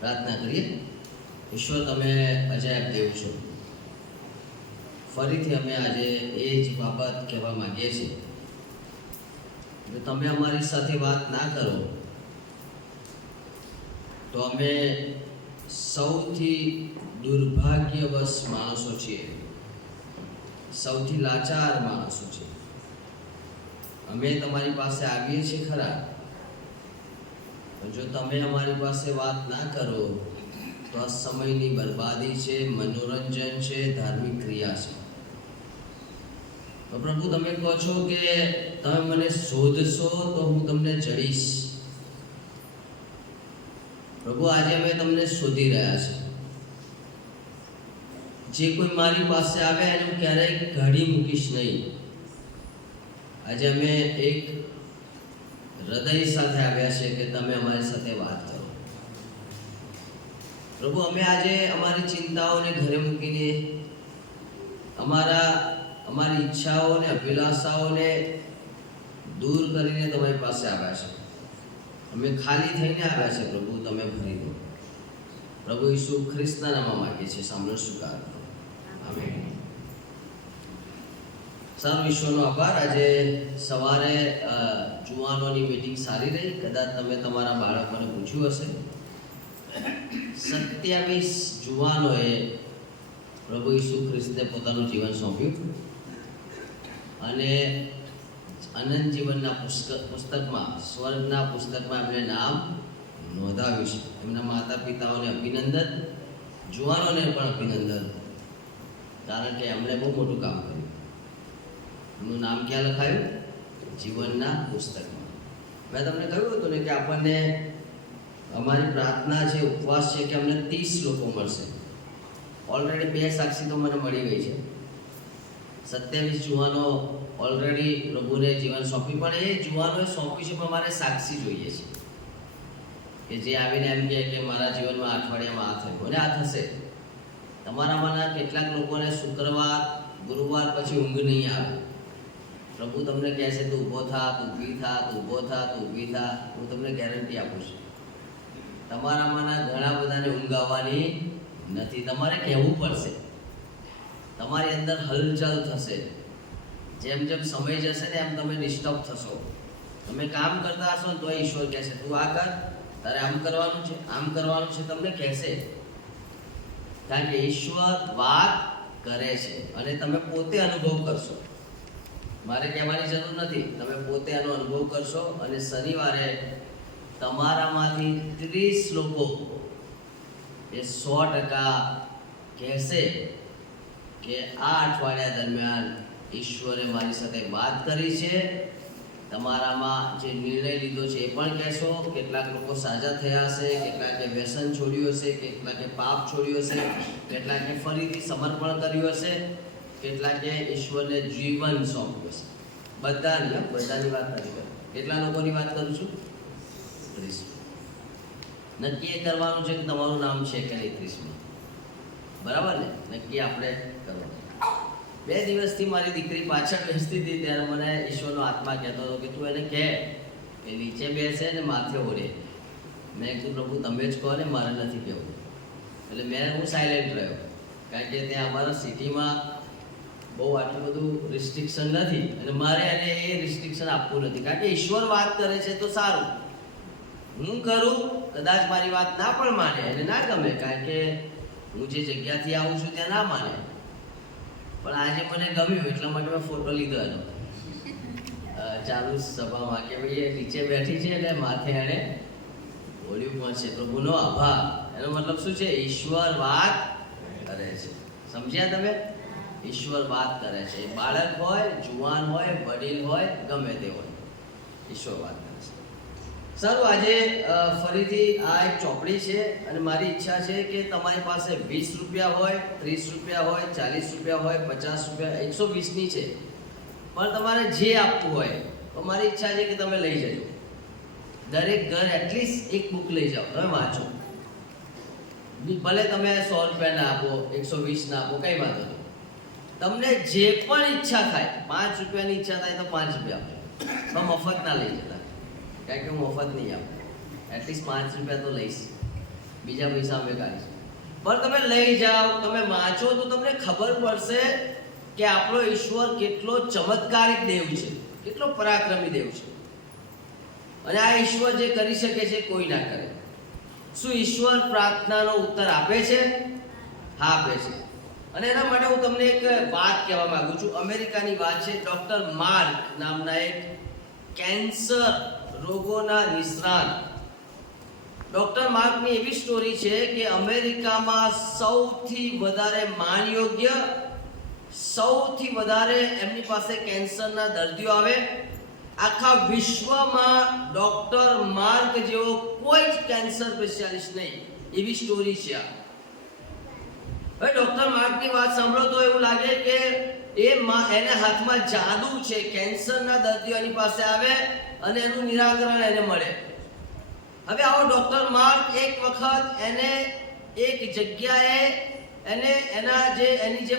પ્રાર્થના કરીએ. ઈશ્વર, તમે અજાયબ દેવ છો. ફરીથી અમે આજે એ જ બાબત કહેવા માંગીએ છીએ. જો તમે અમારી સાથે વાત ના કરો તો અમે સૌથી દુર્ભાગ્યવશ માણસો છીએ, સૌથી લાચાર માણસો છીએ. અમે તમારી પાસે આવીએ છીએ ખરા, જો તમે અમારી પાસે વાત ના કરો તો આ સમયની બરબાદી છે, મનોરંજન છે, ધાર્મિક ક્રિયા છે. તો પ્રભુ, તમે કહો છો કે તમે મને શોધશો તો હું તમને જડીશ. પ્રભુ, આજે અમે તમને શોધી રહ્યા છીએ. જે કોઈ મારી પાસે આવે એનું ક્યારેય ઘડી મૂકીશ નહીં. આજે અમે એક હૃદય સાથે આવ્યા છે કે તમે અમારી સાથે વાત કરો. પ્રભુ, અમે આજે અમારી ચિંતાઓને ઘરે મૂકીને અમારી ઈચ્છાઓ અને અભિલાષાઓને દૂર કરીને તમારી પાસે આવ્યા છે. અમે ખાલી થઈને આવ્યા છે. પ્રભુ, તમે ભરી દો. પ્રભુ ઈસુ ખ્રિસ્તના નામમાં માંગીએ છીએ, સાંભળો, સ્વીકાર કરો. આમેન. સારું, ઈશ્વરનો આભાર. આજે સવારે જુવાનોની મીટિંગ સારી રહી. કદાચ તમે તમારા બાળકોને પૂછ્યું હશે, 27 જુવાનોએ પ્રભુ ઈસુ ખ્રિસ્તને પોતાનું જીવન સોંપ્યું અને અનંત જીવનના પુસ્તકમાં, સ્વર્ગના પુસ્તકમાં એમને નામ નોંધાવ્યું છે. એમના માતા પિતાઓને અભિનંદન, જુવાનોને પણ અભિનંદન, કારણ કે એમણે બહુ મોટું કામ કર્યું. એમનું નામ ક્યાં લખાયું? જીવનના પુસ્તકમાં. મેં તમને કહ્યું હતું ને કે આપણને અમારી પ્રાર્થના છે, ઉપવાસ છે કે અમને 30 લોકો મળશે. ઓલરેડી 2 સાક્ષી તો મને મળી ગઈ છે. 27 જુવાનો ઓલરેડી પ્રભુને જીવન સોંપ્યું, પણ એ જુવાનોએ સોંપ્યું છે, પણ મારે સાક્ષી જોઈએ છે કે જે આવીને એમ કહે કે મારા જીવનમાં અઠવાડિયામાં આ થયું અને આ થશે. તમારામાંના કેટલાક લોકોને શુક્રવાર, ગુરુવાર પછી ઊંઘ નહીં આવે. પ્રભુ તમને કહે છે, તું ઊભો થા, તું ઊભી થા, તું ઊભો થા, તું ઊભી થા. હું તમને ગેરંટી આપું છું, તમારામાંના ઘણા બધાને ઊંઘ આવવાની નથી. તમારે કહેવું પડશે, તમારી અંદર હલચલ થશે. જેમ જેમ સમય જશે ને એમ તમે ડિસ્ટર્બ થશો. તમે કામ કરતા હશો ને તો ઈશ્વર કહેશે, તું આ કર, તારે આમ કરવાનું છે, આમ કરવાનું છે, તમને કહેશે. કારણ કે ઈશ્વર વાત કરે છે અને તમે પોતે અનુભવ કરશો. મારે કહેવાની જરૂર નથી, તમે પોતે આનો અનુભવ કરશો. અને શનિવારે તમારામાંથી 30 લોકો એ 100% કહેશે કે આ અઠવાડિયા દરમિયાન ઈશ્વરે મારી સાથે વાત કરી છે. તમારામાં જે નિર્ણય લીધો છે એ પણ કહેશો. કેટલાક લોકો સાજા થયા હશે, કેટલાકે વ્યસન છોડ્યું હશે, કેટલાકે પાપ છોડ્યું હશે, કેટલાકે ફરીથી સમર્પણ કર્યું હશે, કેટલાકે ઈશ્વરને જીવન સોંપ્યું હશે. બધાની વાત નથી કરતો. કેટલા લોકોની વાત કરું છું? 30. નક્કી એ કરવાનું છે કે તમારું નામ છે કે નહીં 30માં. બરાબર ને? નક્કી આપણે કરવાનું. 2 દિવસથી મારી દીકરી પાછળ બેસતી હતી ત્યારે મને ઈશ્વરનો આત્મા કહેતો હતો કે તું એને કહે કે નીચે બેસે ને માથે ઓળે. મેં કીધું, પ્રભુ તમે જ કહો ને, મારે નથી કહેવું. એટલે હું સાયલેન્ટ રહ્યો, કારણ કે ત્યાં અમારા સિટીમાં બહુ આટલું બધું રિસ્ટ્રિક્શન નથી અને મારે એને એ રિસ્ટ્રિક્શન આપવું નથી. કારણ કે ઈશ્વર વાત કરે છે તો સારું. હું કરું, કદાચ મારી વાત ના પણ માને, એને ના ગમે, કારણ કે હું જે જગ્યાથી આવું છું ત્યાં ના માને. પણ આજે મને ગમ્યું એટલા માટે મેં ફોટો લીધો એનો ચાલુ સભામાં કે ભાઈ એ નીચે બેઠી છે એટલે માથે એણે ઓળ્યું પણ છે. પ્રભુનો આભાર. એનો મતલબ શું છે? ઈશ્વર વાત કરે છે. સમજ્યા તમે? ઈશ્વર વાત કરે છે. બાળક હોય, જુવાન હોય, વડીલ હોય, ગમે તે હોય, ઈશ્વર વાત કરે છે. સારું, આજે ફરીથી આ એક ચોપડી છે અને મારી ઈચ્છા છે કે તમારી પાસે 20 રૂપિયા હોય, 30 રૂપિયા હોય, 40 રૂપિયા હોય, 50 રૂપિયા, 120ની છે, પણ તમારે જે આપવું હોય તો મારી ઈચ્છા છે કે તમે લઈ જજો. દરેક ઘર એટલીસ્ટ એક બુક લઈ જાઓ, તમે વાંચો. ભલે તમે 100 રૂપિયાના આપો, 120ના આપો, કંઈ વાંધો નહીં. તમને જે પણ ઈચ્છા થાય, 5 રૂપિયાની ઈચ્છા થાય તો 5 રૂપિયા આપજો, પણ મફત ના લઈ જતા, કારણ કે હું મફત નહીં આપું. એટલીસ્ટ 5 રૂપિયા તો લઈશ. બીજા બીજા પૈસા અમે કાઢીશું. પણ તમે લઈ જાઓ, તમે વાંચો તો તમને ખબર પડશે કે આપણો ઈશ્વર કેટલો ચમત્કારિક દેવ છે, કેટલો પરાક્રમી દેવ છે. અને આ ઈશ્વર જે કરી શકે છે કોઈ ના કરે. શું ઈશ્વર પ્રાર્થનાનો ઉત્તર આપે છે? હા, આપે છે. અને એના માટે હું તમને એક વાત કહેવા માંગુ છું. અમેરિકાની વાત છે. ડોક્ટર માર્ક નામના એક કેન્સર રોગોના નિષ્ણાત, ડોક્ટર માર્કની એવી સ્ટોરી છે કે અમેરિકામાં સૌથી વધારે માનયોગ્ય, સૌથી વધારે એમની પાસે કેન્સરના દર્દીઓ આવે. આખા વિશ્વમાં ડોક્ટર માર્ક જેવો કોઈ જ કેન્સર સ્પેશિયાલિસ્ટ નહીં, એવી સ્ટોરી છે આ. હવે ડોક્ટર માર્કની વાત સાંભળો તો એવું લાગે કે એને હાથમાં જાદુ છે. કેન્સરના દર્દીઓ એની પાસે આવે અને એનું નિરાકરણ એને મળે. હવે આવો ડોક્ટર માર્ક એક વખત એને એક જગ્યાએ એની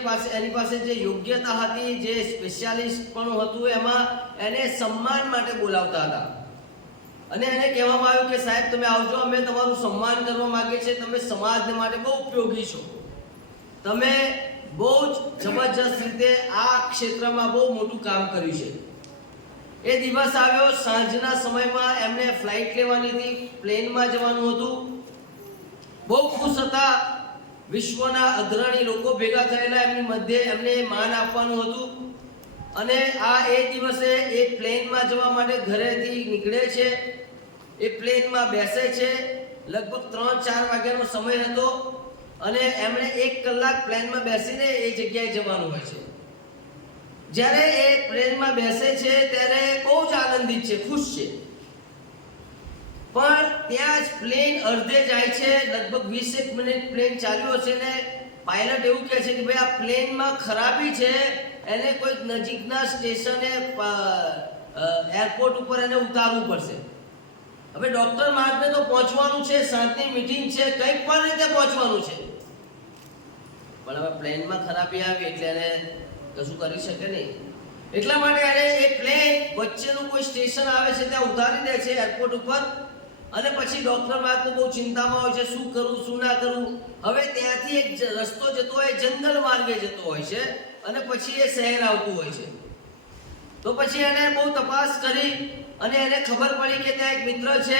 પાસે જે યોગ્યતા હતી, જે સ્પેશિયાલિસ્ટ પણ હતું, એમાં એને સન્માન માટે બોલાવતા હતા. અને એને કહેવામાં આવ્યું કે સાહેબ તમે આવજો, અમે તમારું સન્માન કરવા માંગીએ છીએ, તમે સમાજને માટે બહુ ઉપયોગી છો, તમે બહુ જ જબરજસ્ત રીતે આ ક્ષેત્રમાં બહુ મોટું કામ કર્યું છે. એ દિવસ આવ્યો. સાંજના સમયમાં એમને ફ્લાઇટ લેવાની હતી, પ્લેનમાં જવાનું હતું. બહુ ખુશ હતા. વિશ્વના અગ્રણી લોકો ભેગા થયેલા એમની મધ્યે એમને માન આપવાનું હતું. અને આ એ દિવસે એ પ્લેનમાં જવા માટે ઘરેથી નીકળે છે. એ પ્લેનમાં બેસે છે. લગભગ 3-4 વાગ્યાનો સમય હતો અને એમણે 1 કલાક પ્લેનમાં બેસીને એ જગ્યાએ જવાનું હોય છે. જ્યારે એ પ્લેનમાં બેસે છે ત્યારે બહુ જ આનંદિત છે, ખુશ છે. પણ ત્યાં જ પ્લેન અડધે જાય છે. લગભગ 20 મિનિટ પ્લેન ચાલ્યો હશે ને પાયલટ એવું કહે છે કે ભાઈ આ પ્લેનમાં ખરાબી છે, એને કોઈક નજીકના સ્ટેશને એરપોર્ટ ઉપર એને ઉતારવું પડશે. હવે ડોક્ટર માર્કને તો પહોંચવાનું છે, સાંજની મીટિંગ છે, કંઈક પણ રીતે પહોંચવાનું છે. પણ હવે પ્લેનમાં ખરાબી આવી એટલે એને કશું કરી શકે નહીં. એટલા માટે એને એ પ્લેન વચ્ચેનું કોઈ સ્ટેશન આવે છે ત્યાં ઉતારી દે છે એરપોર્ટ ઉપર. અને પછી ડોક્ટર માર્ક તો બહુ ચિંતામાં હોય છે, શું કરું શું ના કરું. હવે ત્યાંથી એક રસ્તો જતો હોય, જંગલ માર્ગે જતો હોય છે અને પછી એ શહેર આવતું હોય છે. તો પછી એને બહુ તપાસ કરી અને એને ખબર પડી કે ત્યાં એક મિત્ર છે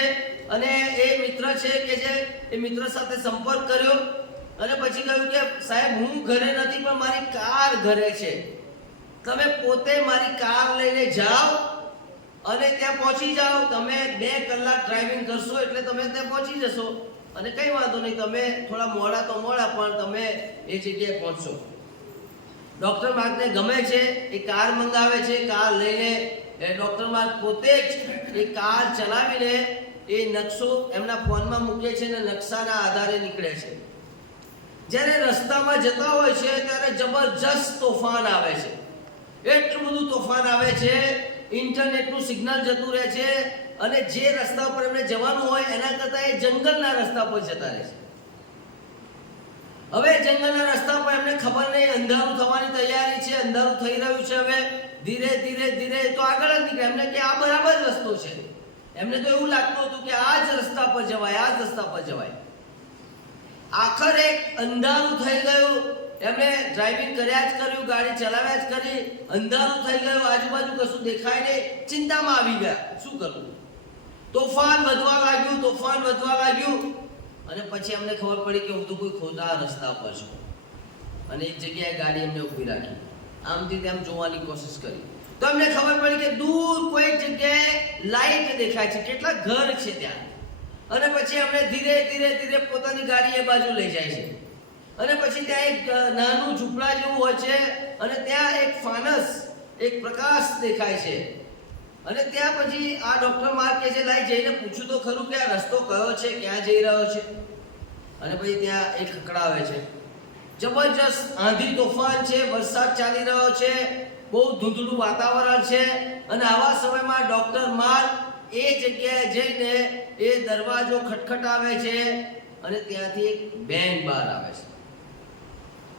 અને એ મિત્ર છે કે જે એ મિત્ર સાથે સંપર્ક કર્યો અને પછી કહ્યું કે સાહેબ હું ઘરે નથી પણ મારી કાર ઘરે છે, તમે પોતે મારી કાર લઈને જાઓ અને ત્યાં પહોંચી જાઓ. તમે 2 કલાક ડ્રાઇવિંગ કરશો એટલે તમે ત્યાં પહોંચી જશો અને કંઈ વાંધો નહીં, તમે થોડા મોડા તો મોડા પણ તમે એ જગ્યાએ પહોંચશો. ડોક્ટર માર્કને ગમે છે. એ કાર મંગાવે છે. કાર લઈને ડોક્ટર માર્ક પોતે જ એ કાર ચલાવીને એ નકશો એમના ફોનમાં મૂકે છે અને નકશાના આધારે નીકળે છે. જ્યારે રસ્તામાં જતા હોય છે ત્યારે જબરજસ્ત તોફાન આવે છે. એટલું બધું તોફાન આવે છે, ઇન્ટરનેટનું સિગ્નલ જતું રહે છે અને જે રસ્તા પર એમને જવાનું હોય એના કરતાં એ જંગલના રસ્તા પર જતા રહે છે. હવે જંગલના રસ્તા પર એમને ખબર નહીં, અંધારું થવાની તૈયારી છે, અંધારું થઈ રહ્યું છે. હવે ધીરે ધીરે ધીરે તો આગળ જ નીકળે. એમને કે આ બરાબર રસ્તો છે. એમને તો એવું લાગતું હતું કે આ જ રસ્તા પર જવાય, આ જ રસ્તા પર જવાય. આખરે અંધારું થઈ ગયું. એમણે ડ્રાઇવિંગ કર્યા જ કર્યું, ગાડી ચલાવ્યા જ કરી. અંધારું થઈ ગયું, આજુબાજુ કશું દેખાય નહીં. ચિંતામાં આવી ગયા, શું કરવું. તોફાન વધવા લાગ્યું અને પછી એમને ખબર પડી કે હું તો કોઈ ખોટા રસ્તા પર છું. અને એક જગ્યાએ ગાડી એમને ઊભી રાખી, આમથી તેમ જોવાની કોશિશ કરી તો એમને ખબર પડી કે દૂર કોઈ જગ્યાએ લાઈટ દેખાય છે, કેટલા ઘર છે ત્યાં. અને પછી એમણે ધીરે ધીરે ધીરે પોતાની ગાડી એ બાજુ લઈ જાય છે અને પછી ત્યાં એક નાનું ઝૂંપડા જેવું હોય છે અને ત્યાં એક ફાનસ, એક પ્રકાશ દેખાય છે. અને ત્યાં પછી આ ડોક્ટર માર્ક કે છે લાઈ જઈને પૂછ્યું તો ખરું કે આ રસ્તો કયો છે, ક્યાં જઈ રહ્યો છે. અને પછી ત્યાં એક ખકડાવે છે. જબરજસ્ત આંધી તોફાન છે, વરસાદ ચાલી રહ્યો છે, બહુ ધૂંધળું વાતાવરણ છે. અને આવા સમયમાં ડોક્ટર માર્ક એ જગ્યાએ જઈને એ દરવાજો ખટખટાવે છે અને ત્યાંથી એક બેન બહાર આવે છે.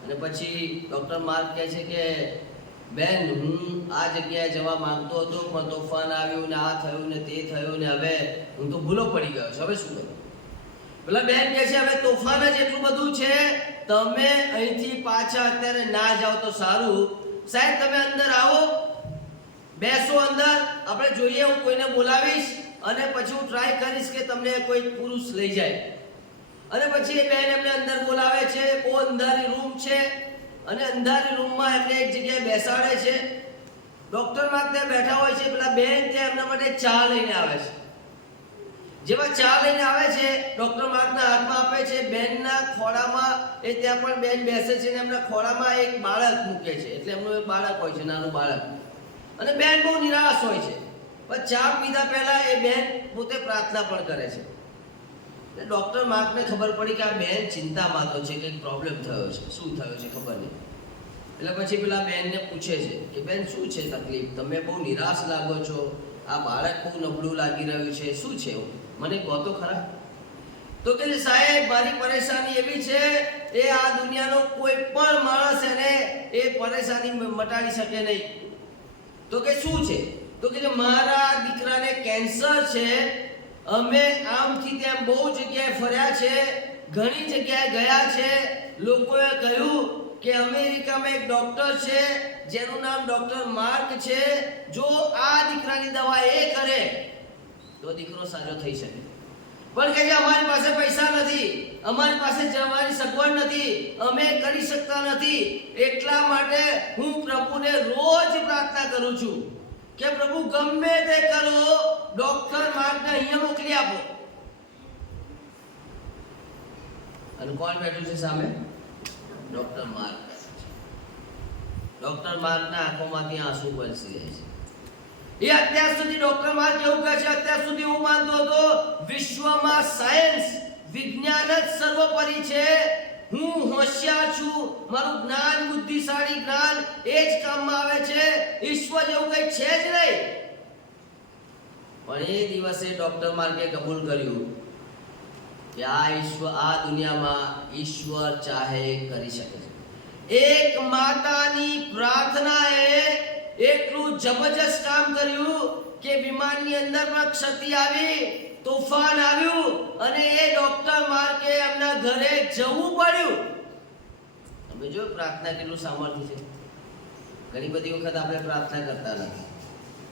અને પછી ડોક્ટર માર્ક કહે છે કે બેન, હું આ જગ્યાએ જવા માંગતો હતો પણ તોફાન આવ્યું ને આ થયું ને તે થયું ને હવે હું તો ભૂલો પડી ગયો છું, હવે શું કરું. પેલા બેન કહે છે હવે તોફાન જ એટલું બધું છે, તમે અહીંથી પાછા અત્યારે ના જાઓ તો સારું. સાહેબ તમે અંદર આવો, બેસો અંદર, આપણે જોઈએ. હું કોઈને બોલાવીશ અને પછી હું ટ્રાય કરીશ કે તમને કોઈ પુરુષ લઈ જાય. અને પછી એ બેન એમને અંદર બોલાવે છે. બહુ અંધારી રૂમ છે અને અંધારી રૂમમાં એમને એક જગ્યાએ બેસાડે છે. ડોક્ટર માં ત્યાં બેઠા હોય છે. પેલા બેન ત્યાં એમના માટે ચા લઈને આવે છે. જેમાં ચા લઈને આવે છે, ડોક્ટર માર્કના હાથમાં આપે છે. બેનના ખોળામાં એ ત્યાં પણ બેન બેસે છે અને એમના ખોળામાં એક બાળક મૂકે છે. એટલે એમનું એક બાળક હોય છે, નાનું બાળક. અને બેન બહુ નિરાશ હોય છે. પણ ચા પીધા પહેલા એ બેન પોતે પ્રાર્થના પણ કરે છે. ડોક્ટર માર્કને ખબર પડી કે આ બેન ચિંતામાં તો છે, કંઈક પ્રોબ્લેમ થયો છે. શું થયો છે ખબર નહીં. એટલે પછી પેલા બેનને પૂછે છે કે બેન શું છે તકલીફ, તમે બહુ નિરાશ લાગો છો, આ બાળક બહુ નબળું લાગી રહ્યું છે, શું છે મને કહો તો ખરા. તો કે સાહેબ મારી પરેશાની એવી છે, એ આ દુનિયાનો કોઈ પણ માણસ એને એ પરેશાની મટાડી શકે નહીં. તો કે શું છે? તો કે મારા દીકરાને કેન્સર છે. અમે આમથી તેમ બહુ જગ્યાએ ફર્યા છે, ઘણી જગ્યાએ ગયા છે. લોકોએ કહ્યું કે અમેરિકામાં એક ડોક્ટર છે જેનું નામ ડોક્ટર માર્ક છે. જો આ દીકરાની દવા એ કરે તો દીકરો સાજો થઈ શકે. પણ કે અમારી પાસે પૈસા નથી, અમારી પાસે જવાની સગવડ નથી, અમે કરી શકતા નથી. એટલા માટે હું પ્રભુને રોજ પ્રાર્થના કરું છું કે પ્રભુ ગમે તે કરો, ડોક્ટર માર્કને અહીંયા મોકલી આપો. અને કોણ બેઠું છે સામે? Doctor mark. ડોક્ટર માર્કના આંખોમાંથી આંસુ વરસી જાય છે. એ અત્યાર સુધી ડોક્ટર માર્ક એવું કહે છે, અત્યાર સુધી હું માનતો હતો વિશ્વમાં સાયન્સ વિજ્ઞાન જ સર્વોપરી છે, હું હોશિયાર છું, મારું જ્ઞાન બુદ્ધિશાળી જ્ઞાન એ જ કામમાં આવે છે, ઈશ્વર જેવું કંઈ છે જ નહીં. પણ એ દિવસે ડોક્ટર માર્કે કબૂલ કર્યું કે આ ઈશ્વર, આ દુનિયામાં ઈશ્વર ચાહે કરી શકે છે. એક માતાની પ્રાર્થનાએ એટલું જબરજસ્ત કામ કર્યું કે વિમાનની અંદર પણ ક્ષતિ આવી, તોફાન આવ્યું અને એ ડોક્ટર માર્કે એમના ઘરે જવું પડ્યું. તમે જો પ્રાર્થના કેટલું સામર્થ્ય છે. ઘણી બધી વખત આપણે પ્રાર્થના કરતા નથી.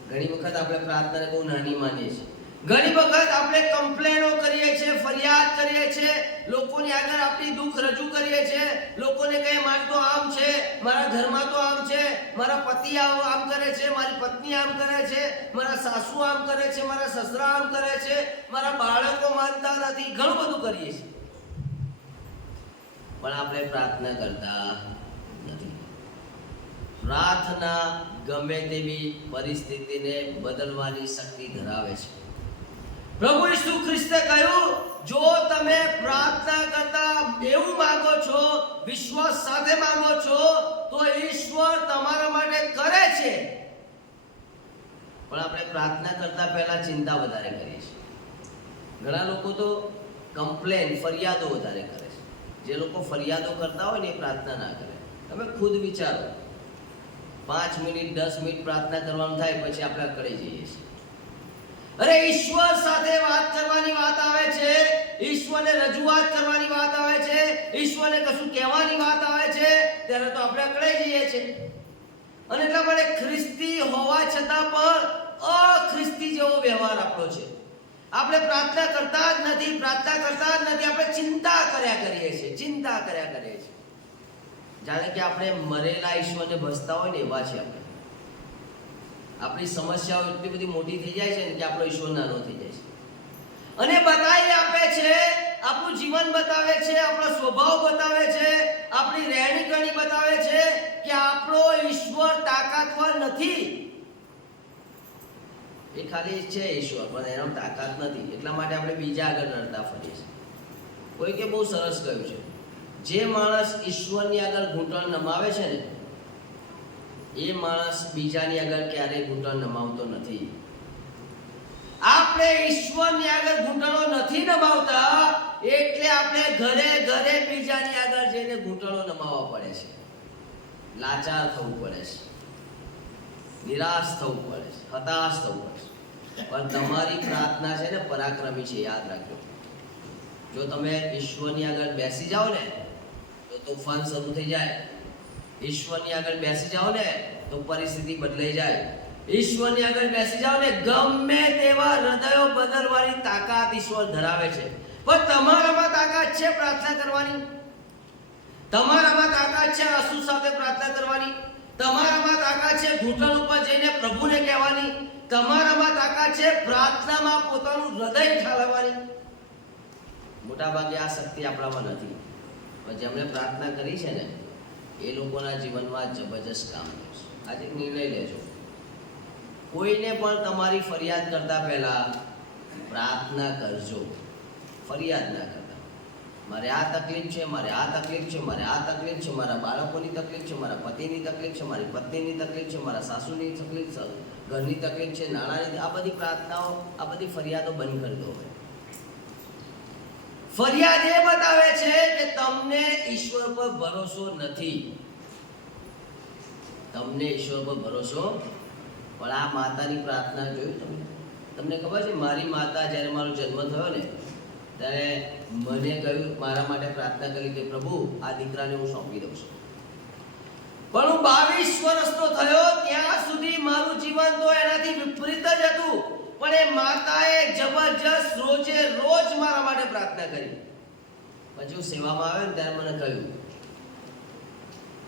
ઘણી વખત આપણે પ્રાર્થનાને બહુ નાની માનીએ છીએ. ઘણી વખત આપણે કમ્પ્લેનો કરીએ છીએ, ફરિયાદ કરીએ છીએ, લોકોની આગળ આપણી દુઃખ રજૂ કરીએ છીએ. લોકોને કહીએ મારે તો આમ છે, મારા ઘરમાં તો આમ છે, મારા પતિ આમ કરે છે, મારી પત્ની આમ કરે છે, મારા સાસુ આમ કરે છે, મારા સસરા આમ કરે છે, મારા બાળકો માનતા નથી. ઘણું બધું કરીએ છીએ, પણ આપણે પ્રાર્થના કરતા નથી. પ્રાર્થના ગમે તેવી પરિસ્થિતિને બદલવાની શક્તિ ધરાવે છે. પ્રભુ ઈસુ ખ્રિસ્તે કહ્યું, જો તમે પ્રાર્થના કરતા એવું માંગો છો, વિશ્વાસ સાથે માંગો છો, તો ઈશ્વર તમારા માટે કરે છે. પણ આપણે પ્રાર્થના કરતા પહેલા ચિંતા વધારે કરીએ છીએ. ઘણા લોકો તો કમ્પ્લેન, ફરિયાદો વધારે કરે છે. જે લોકો ફરિયાદો કરતા હોય ને એ પ્રાર્થના ના કરે. તમે ખુદ વિચારો, 5 મિનિટ 10 મિનિટ પ્રાર્થના કરવાનું થાય પછી આપણે અકળાઈ જઈએ છીએ. અરે ઈશ્વર સાથે વાત કરવાની વાત આવે છે, ઈશ્વરને રજૂઆત કરવાની વાત આવે છે, ઈશ્વરને કશું કહેવાની વાત આવે છે, ત્યારે તો આપણે અકળાઈ જઈએ છીએ. અને એટલા માટે ખ્રિસ્તી હોવા છતાં પણ અખ્રિસ્તી જેવો વ્યવહાર આપણો છે. આપણે પ્રાર્થના કરતા જ નથી, પ્રાર્થના કરતા જ નથી. આપણે ચિંતા કર્યા કરીએ છીએ, ચિંતા કર્યા કરીએ છીએ. જાણે કે આપણે મરેલા ઈશ્વરને ભજતા હોય ને એવા છે આપણે. આપણી સમસ્યાઓ એટલી બધી મોટી થઈ જાય છે ને કે આપણો ઈશ્વર નાનો થઈ જાય છે. અને બતાવી આપે છે, આપણું જીવન બતાવે છે, આપણો સ્વભાવ બતાવે છે, આપણી રહેણી કરણી બતાવે છે કે આપણો ઈશ્વર તાકાતવર નથી. એ ખાલી છે ઈશ્વર, પણ એનો તાકાત નથી. એટલા માટે આપણે બીજા આગળ નડતા ફરીએ છીએ. કોઈ કે બહુ સરસ કહ્યું છે, જે માણસ ઈશ્વરની આગળ ઘૂંટણ નમાવે છે ને એ માણસ બીજાની આગળ ક્યારેય ઘૂંટણ નમાવતો નથી. આપણે ઈશ્વરની આગળ ઘૂંટણો નથી નમાવતા, એટલે આપણે ઘરે ઘરે બીજાની આગળ જઈને ઘૂંટણો નમાવવા પડે છે. લાચાર થવું પડે છે, નિરાશ થવું પડે છે, હતાશ થવું પડે છે. પણ તમારી પ્રાર્થના છે ને પરાક્રમી છે, યાદ રાખજો. જો તમે ઈશ્વરની આગળ બેસી જાઓ ને તો તોફાન શરૂ થઈ જાય. ઈશ્વરની આગળ બેસી જાઓ ને તો પરિસ્થિતિ બદલાઈ જાય. ઈશ્વરની આગળ બેસી જાઓ ને ગમે તેવા હૃદયો બદલવાની તાકાત ઈશ્વર ધરાવે છે. પણ તમારામાં તાકાત છે પ્રાર્થના કરવાની? તમારામાં તાકાત છે આંસુ સાથે પ્રાર્થના કરવાની? તમારામાં તાકાત છે ઘૂંટણ ઉપર જઈને પ્રભુને કહેવાની? તમારામાં તાકાત છે પ્રાર્થનામાં પોતાનું હૃદય ઠાલવવાની? મોટા ભાગે આ શક્તિ આપણામાં નથી. પણ જેમણે પ્રાર્થના કરી છે ને એ લોકોના જીવનમાં જબરજસ્ત કામ કરશે. આજે નિર્ણય લેજો. કોઈને પણ તમારી ફરિયાદ કરતા પહેલા પ્રાર્થના કરજો. ફરિયાદ ના કરતા. મારે આ તકલીફ છે, મારે આ તકલીફ છે, મારે આ તકલીફ છે, મારા બાળકોની તકલીફ છે, મારા પતિની તકલીફ છે, મારી પત્નીની તકલીફ છે, મારા સાસુની તકલીફ છે, ઘરની તકલીફ છે, નાણાંની, આ બધી પ્રાર્થનાઓ, આ બધી ફરિયાદો બંધ કરી દો. ફરિયાદ એ બતાવે છે કે તમને ઈશ્વર પર ભરોસો નથી. તમને ઈશ્વર પર ભરોસો. પણ આ માતાની પ્રાર્થના જોયું તમને ખબર છે? મારી માતા જ્યારે મારો જન્મ થયો ને ત્યારે મને કહ્યું, મારા માટે પ્રાર્થના કરી કે પ્રભુ આ દીકરાને હું સોંપી દઉં છું. પણ હું 22 વર્ષનો થયો ત્યાં સુધી મારું જીવન તો એનાથી વિપરીત જ હતું. પણ એ માતાએ જબરજસ્ત રોજે રોજ મારા માટે પ્રાર્થના કરી. પછી હું સેવામાં આવ્યો ને ત્યારે મને કહ્યું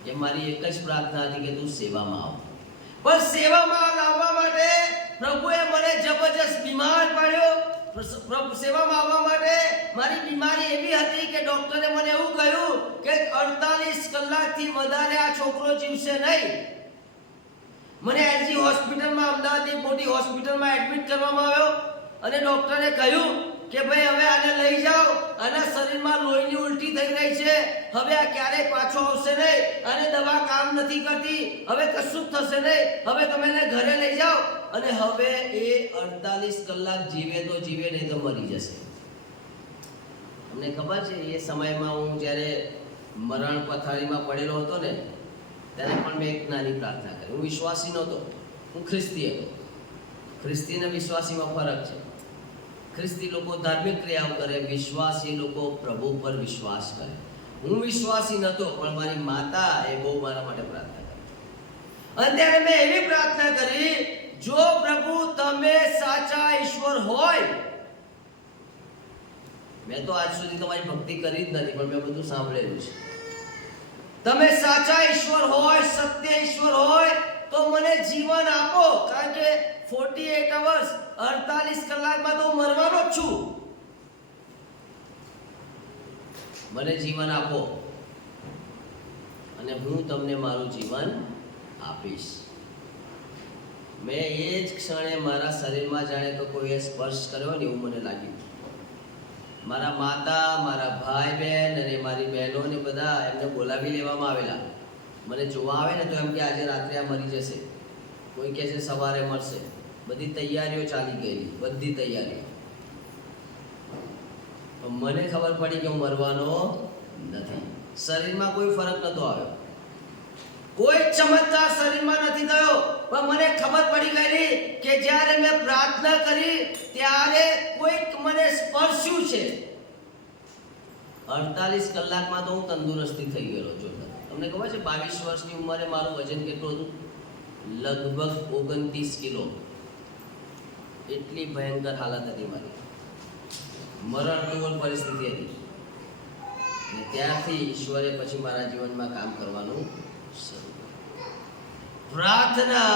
કે મારી એક જ પ્રાર્થના હતી કે તું સેવામાં આવ. પણ સેવામાં આવવા માટે પ્રભુએ મને જબરજસ્ત બીમાર પાડ્યો. પ્રભુ સેવામાં આવવા માટે મારી બીમારી એવી હતી કે ડોક્ટરે મને એવું કહ્યું કે 48 કલાકથી વધારે આ છોકરો જીવશે નહીં. મને એલજી હોસ્પિટલમાં, અમદાવાદની મોટી હોસ્પિટલમાં એડમિટ કરવામાં આવ્યો અને ડોક્ટરે કહ્યું કે ભાઈ હવે આને લઈ જાઓ, આના શરીરમાં લોહીની ઉલટી થઈ રહી છે, હવે આ ક્યારેય પાછો આવશે નહીં, આને દવા કામ નથી કરતી, હવે કશું જ થશે નહીં, હવે તમે એને ઘરે લઈ જાઓ. અને હવે એ 48 કલાક જીવે તો જીવે, નહીં તો મરી જશે. તમને ખબર છે એ સમયમાં હું જ્યારે મરણ પથારીમાં પડેલો હતો ને ત્યારે પણ મેં એક નાની પ્રાર્થના કરી. હું વિશ્વાસી નહોતો, હું ખ્રિસ્તી હતો. ખ્રિસ્તી અને વિશ્વાસીમાં ફરક છે. ખ્રિસ્તી લોકો ધાર્મિક ક્રિયાઓ કરે, વિશ્વાસી લોકો પ્રભુ પર વિશ્વાસ કરે. હું વિશ્વાસી નહોતો પણ મારી માતા એ બહુ મારા માટે પ્રાર્થના કરી. અને ત્યારે મેં એવી પ્રાર્થના કરી, જો પ્રભુ તમે સાચા ઈશ્વર હોય, મેં તો આજ સુધી તમારી ભક્તિ કરી જ નથી પણ મેં બધું સાંભળેલું છે, તમે સાચા ઈશ્વર હોય, સત્ય ઈશ્વર હોય તો મને જીવન આપો. કારણ કે 48 અવર્સ 48 કલાકમાં તો મરવાનો જ છું. મને જીવન આપો અને હું તમને મારું જીવન આપીશ. મેં એ જ ક્ષણે મારા શરીરમાં જાણે કે કોઈએ સ્પર્શ કર્યો ને એવું મને લાગ્યું. મારા માતા, મારા ભાઈ બહેન અને મારી બહેનો ને બધા એમને બોલાવી લેવામાં આવેલા. મને જોવા આવે ને તો એમ કે આજે રાત્રે આ મરી જશે, કોઈ કહે છે સવારે મળશે. બધી તૈયારીઓ ચાલી ગયેલી, બધી તૈયારીઓ. મને ખબર પડી કે હું મરવાનો નથી. શરીરમાં કોઈ ફરક નતો આવ્યો, કોઈ ચમત્કાર શરીરમાં નથી થયો, પણ મને ખબર પડી ગયેલી કે જ્યારે મેં પ્રાર્થના કરી ત્યારે કોઈક મને સ્પર્શ્યું છે. 48 કલાકમાં તો હું તંદુરસ્તી થઈ ગયેલો છું. તમને ખબર છે 22 વર્ષની ઉંમરે મારું વજન કેટલું હતું? લગભગ 29 કિલો. એટલી ભયંકર હાલત હતી મારી, મરણતુલ પરિસ્થિતિ હતી. અને ત્યારથી ઈશ્વરે પછી મારા જીવનમાં કામ કરવાનું શરૂ કર્યું. પ્રાર્થના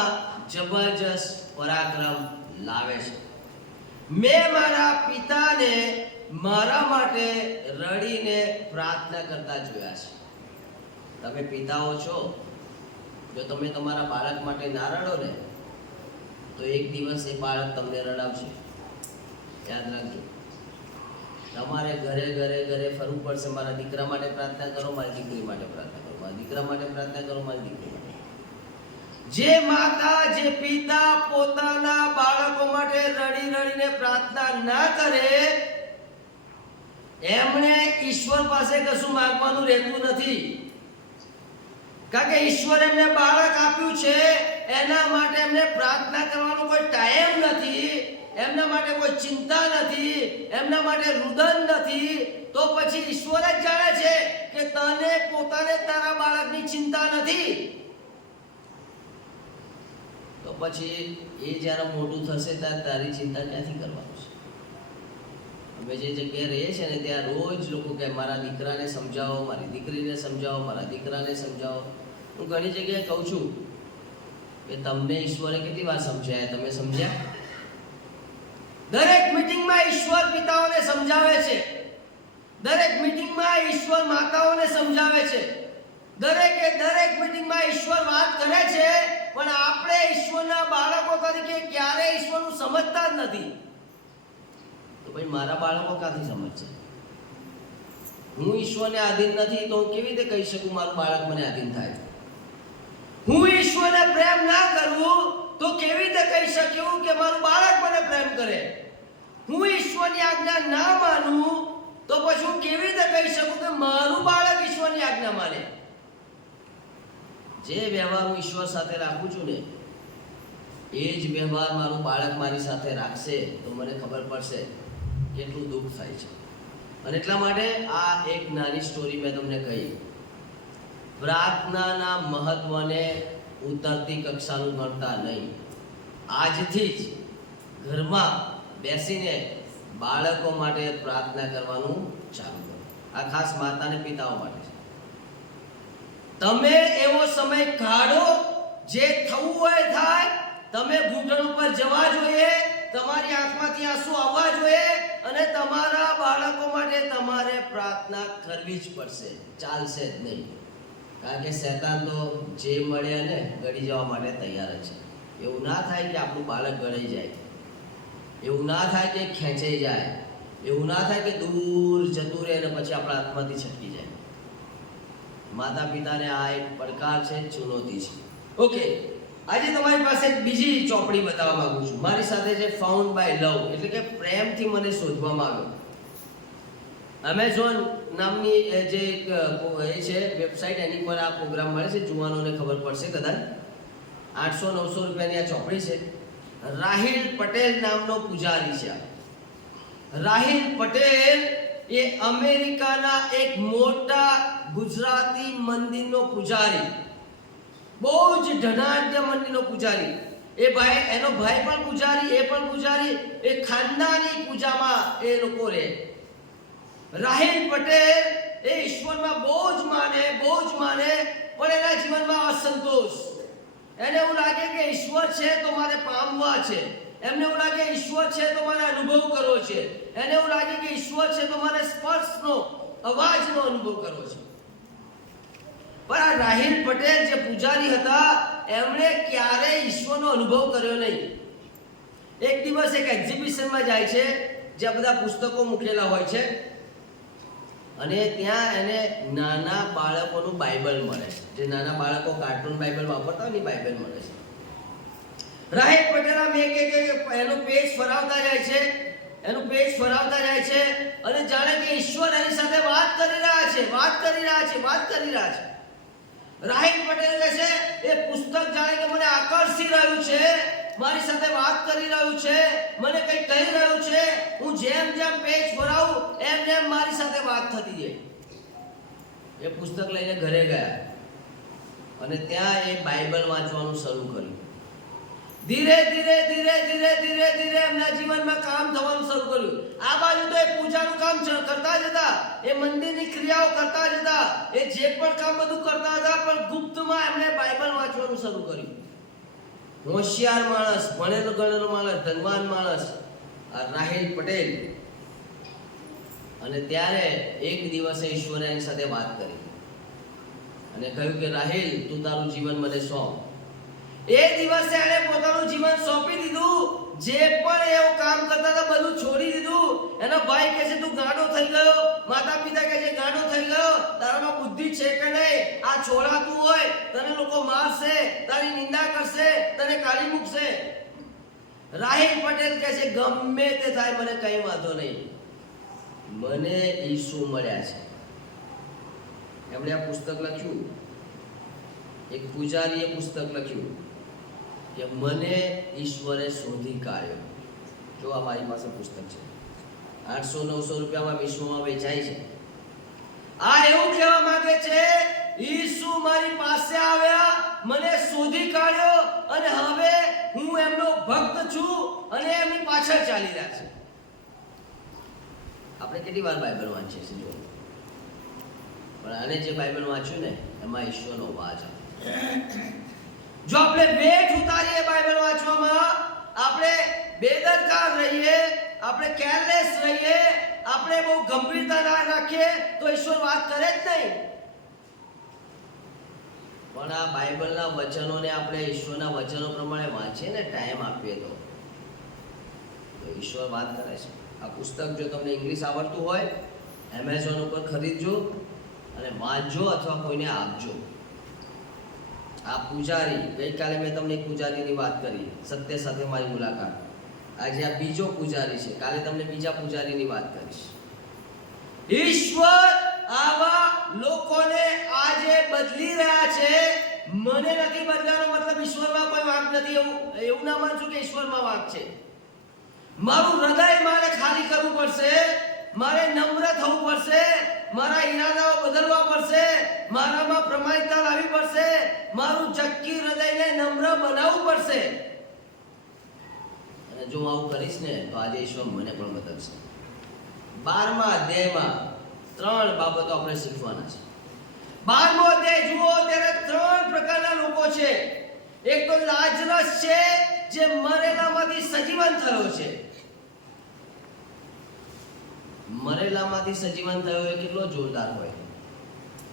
જબરજસ્ત પરાક્રમ લાવે છે. મેં મારા પિતાને મારા માટે રડીને પ્રાર્થના કરતા જોયા છે. તમે પિતાઓ છો, જો તમે તમારા બાળક માટે ના રડો ને તો એક દિવસ એ બાળક તમને રડાવશે. યાદ રાખજો. તમારે ઘરે ઘરે ઘરે ફરવું પડશે. મારા દીકરા માટે પ્રાર્થના કરો, મારી દીકરી માટે પ્રાર્થના કરો, મારા દીકરા માટે પ્રાર્થના કરો, મારી દીકરી માટે. જે માતા, જે પિતા પોતાના બાળકો માટે રડી રડીને પ્રાર્થના ના કરે એમણે ઈશ્વર પાસે કશું માંગવાનું રહેતું નથી. કારણ કે ઈશ્વર એમને બાળક આપ્યું છે, એના માટે એમને પ્રાર્થના કરવાનો કોઈ ટાઈમ નથી. એમના માટે કોઈ ચિંતા નથી, એમના માટે રુદન નથી, તો પછી ઈશ્વર જ જાણે છે કે તને પોતાને તારા બાળકની ચિંતા નથી. તો પછી એ જ્યારે મોટું થશે ત્યારે તારી ચિંતા ક્યાંથી કરવાનું છે? અમે જે જગ્યાએ રહીએ છીએ ને ત્યાં રોજ લોકો કે મારા દીકરાને સમજાવો, મારી દીકરીને સમજાવો, મારા દીકરાને સમજાવો. હું ઘણી જગ્યાએ કહું છું કે તમને ઈશ્વરે કેટલી વાર સમજાયા? તમે સમજ્યા? દરેક મીટિંગમાં ઈશ્વર પિતાઓને સમજાવે છે, દરેક મીટિંગમાં ઈશ્વર માતાઓને સમજાવે છે, દરેક મીટિંગમાં ઈશ્વર વાત કરે છે, પણ આપણે ઈશ્વરના બાળકો તરીકે ક્યારે ઈશ્વરનું સમજતા જ નથી. તો ભાઈ મારા બાળકો ક્યાંથી સમજશે? હું ઈશ્વરને આધીન નથી તો હું કેવી રીતે કહી શકું મારું બાળક મને આધીન થાય? હું ઈશ્વરને પ્રેમ ના કરું તો કેવી રીતે કહી શકું કે મારું બાળક મને પ્રેમ કરે? હું ઈશ્વરની આજ્ઞા ના માનું તો પછી હું કેવી રીતે કહી શકું કે મારું બાળક ઈશ્વરની આજ્ઞા માને? જે વ્યવહાર હું ઈશ્વર સાથે રાખું છું ને એ જ વ્યવહાર મારું બાળક મારી સાથે રાખશે તો મને ખબર પડશે કેટલું દુઃખ થાય છે. અને એટલા માટે આ એક નાની સ્ટોરી મેં તમને કહી. પ્રાર્થનાના મહત્વને ઉતરતી કક્ષાનું ગણતા નહીં. આજથી જ ઘરમાં બેસીને બાળકો માટે પ્રાર્થના કરવાનું ચાલુ કરો. આ ખાસ માતા અને પિતાઓ માટે છે. તમે એવો સમય કાઢો, જે થવું હોય થાય. તમે ઘૂંટણ ઉપર જવા જોઈએ, તમારી આંખમાંથી આંસુ આવવા જોઈએ અને તમારા બાળકો માટે તમારે પ્રાર્થના કરવી જ પડશે, ચાલશે જ નહીં. કારણ કે શૈતાન તો જે મળે ને ગળી જવા માટે તૈયાર જ છે. એવું ના થાય કે આપણું બાળક ગળી જાય, એવું ના થાય કે ખેંચાઈ જાય, એવું ના થાય કે દૂર જતું રહે અને પછી આપણા હાથમાંથી છટકી જાય. માતા પિતાને આ એક પડકાર છે, ચુનૌતી છે. ઓકે, આજે તમારી પાસે બીજી ચોપડી બતાવવા માંગુ છું. મારી સાથે છે ફાઉન્ડ બાય લવ, એટલે કે પ્રેમથી મને શોધવામાં આવ્યો. એમેઝોન નામની જે એ છે વેબસાઇટ, એની પર આ પ્રોગ્રામ મળે છે. જુવાનોને ખબર પડશે કદાચ. 800-900 રૂપિયાની આ ચોપડી છે. રાહિલ પટેલ નામનો પૂજારી છે. રાહિલ પટેલ એ અમેરિકાના એક મોટા ગુજરાતી મંદિરનો પૂજારી, બહુ જ ધનાઢ્ય મંદિરનો પૂજારી. એ ભાઈ, એનો ભાઈ પણ પૂજારી, એ પણ પૂજારી. એ ખાનદાની પૂજામાં એ લોકો રહે. રાહિલ પટેલ એ ઈશ્વરમાં બહુ જ માને, પણ એના જીવનમાં અસંતોષ. એને એવું લાગે કે ઈશ્વર છે તો મારે પામવા છે, એમને એવું લાગે ઈશ્વર છે તો મારે અનુભવ કરવો છે, એને એવું લાગે કે ઈશ્વર છે તો મારે સ્પર્શનો, અવાજનો અનુભવ કરવો છે. પણ આ રાહિલ પટેલ જે પૂજારી હતા એમણે ક્યારેય ઈશ્વરનો અનુભવ કર્યો નહીં. એક દિવસ એક એક્ઝિબિશનમાં જાય છે જ્યાં બધા પુસ્તકો મૂકેલા હોય છે અને ત્યાં એને નાના બાળકોનું બાઇબલ મળે છે. જે નાના બાળકો કાર્ટૂન બાઇબલ વાપરતા હોય ને બાઇબલ મળે છે. રાહિલ પટેલ આમ એનું પેજ ફરાવતા જાય છે, એનું પેજ ફરાવતા જાય છે અને જાણે કે ઈશ્વર એની સાથે વાત કરી રહ્યા છે. રાહિલ પટેલ કહે છે એ પુસ્તક જાણે કે મને આકર્ષી રહ્યું છે, મારી સાથે વાત કરી રહ્યું છે, મને કંઈ કહી રહ્યું છે. હું જેમ પેજ ફરાવું એમ મારી સાથે વાત થતી જાય. એ પુસ્તક લઈને ઘરે ગયા અને ત્યાં એ બાઇબલ વાંચવાનું શરૂ કર્યું. ધીરે ધીરે એમના જીવનમાં કામ થવાનું શરૂ કર્યું. આ બાજુ તો એ પૂજાનું કામ કરતા જ હતા, એ મંદિરની ક્રિયાઓ કરતા જ હતા, એ જે પણ કામ બધું કરતા હતા, પણ ગુપ્તમાં એમણે બાઇબલ વાંચવાનું શરૂ કર્યું. હોશિયાર માણસ, ભણેલો ગણેલો માણસ, ધનવાન માણસ આ રાહિલ પટેલ. અને ત્યારે એક દિવસે ઈશ્વરે એની સાથે વાત કરી અને કહ્યું કે રાહિલ, તું તારું જીવન મને સોંપ. એ દિવસે એણે પોતાનું જીવન સોંપી દીધું. જે પણ એવું કામ કરતા હતા બધું છોડી દીધું. એનો ભાઈ કહે છે તું ગાંડો થઈ ગયો, માતા પિતા કહે છે ગાંડો થઈ ગયો, તારામાં બુદ્ધિ છે કે નહીં? આ છોડાતું હોય તને લોકો મારશે, તારી નિંદા કરશે, તને કાઢી મૂકશે. રાહિલ પટેલ કહે છે ગમે તે થાય મને કંઈ વાંધો નહીં, મને ઈસુ મળ્યા છે. એમણે આ પુસ્તક લખ્યું. એક પૂજારીએ પુસ્તક લખ્યું કે મને ઈશ્વરે શોધી કાઢ્યો. જો આ મારી પાસે પુસ્તક છે, 800-900 રૂપિયામાં વિશ્વમાં વેચાય છે. આ એવું કહેવા માંગે છે, ઈસુ મારી પાસે આવ્યા, મને શોધી કાઢ્યો અને હવે હું એમનો ભક્ત છું અને એમની પાછળ ચાલી રહ્યા છે. આપણે કેટલી વાર બાઇબલ વાંચીએ છીએ જો, પણ આને જે બાઇબલ વાંચ્યું ને એમાં ઈશ્વરનો અવાજ આવે. જો આપણે વેઠ ઉતારીએ બાઇબલ વાંચવામાં, આપણે બેદરકાર રહીએ, આપણે કેરલેસ રહીએ, આપણે બહુ ગંભીરતા ના રાખીએ તો ઈશ્વર વાત કરે જ નહીં. પણ આ બાઇબલના વચનોને આપણે ઈશ્વરના વચનો પ્રમાણે વાંચીએ ને, ટાઈમ આપીએ તો ઈશ્વર વાત કરે છે. આ પુસ્તક જો તમને ઇંગ્લિશ આવડતું હોય, એમેઝોન ઉપર ખરીદજો અને વાંચજો અથવા કોઈને આપજો. આ પૂજારી, ગઈકાલે મેં તમને પૂજારીની વાત કરી, સત્ય સાથે મારી મુલાકાત. આજે આ બીજો પૂજારી છે, કાલે તમને બીજા પૂજારીની વાત કરીશ. ઈશ્વર આવા લોકોને આજે બદલી રહ્યા છે. મને નથી બદલાનો મતલબ ઈશ્વરમાં કોઈ વાંક નથી, એવું ના માનશું કે ઈશ્વરમાં વાંક છે. મારું હૃદય મારે ખાલી કરવું પડશે, મારે નમ્ર થવું પડશે, મારા ઈરાદાઓ બદલવા પડશે, મારામાં પ્રમાણિકતા લાવવી પડશે, મારું ચક્કી હૃદયને નમ્ર બનાવવું પડશે. અને જો હું આવું કરીશ ને તો આજે ઈશ્વર મને પણ બદલશે. 12મા અધ્યાયમાં 3 બાબતો આપણે શીખવાના છે. 12મો અધ્યાય જુઓ ત્યારે 3 પ્રકારના લોકો છે. એક તો લાજરસ છે, જે મરેલામાંથી સજીવન થયો છે. મરેલામાંથી સજીવન થયો એ કેટલો જોરદાર હોય.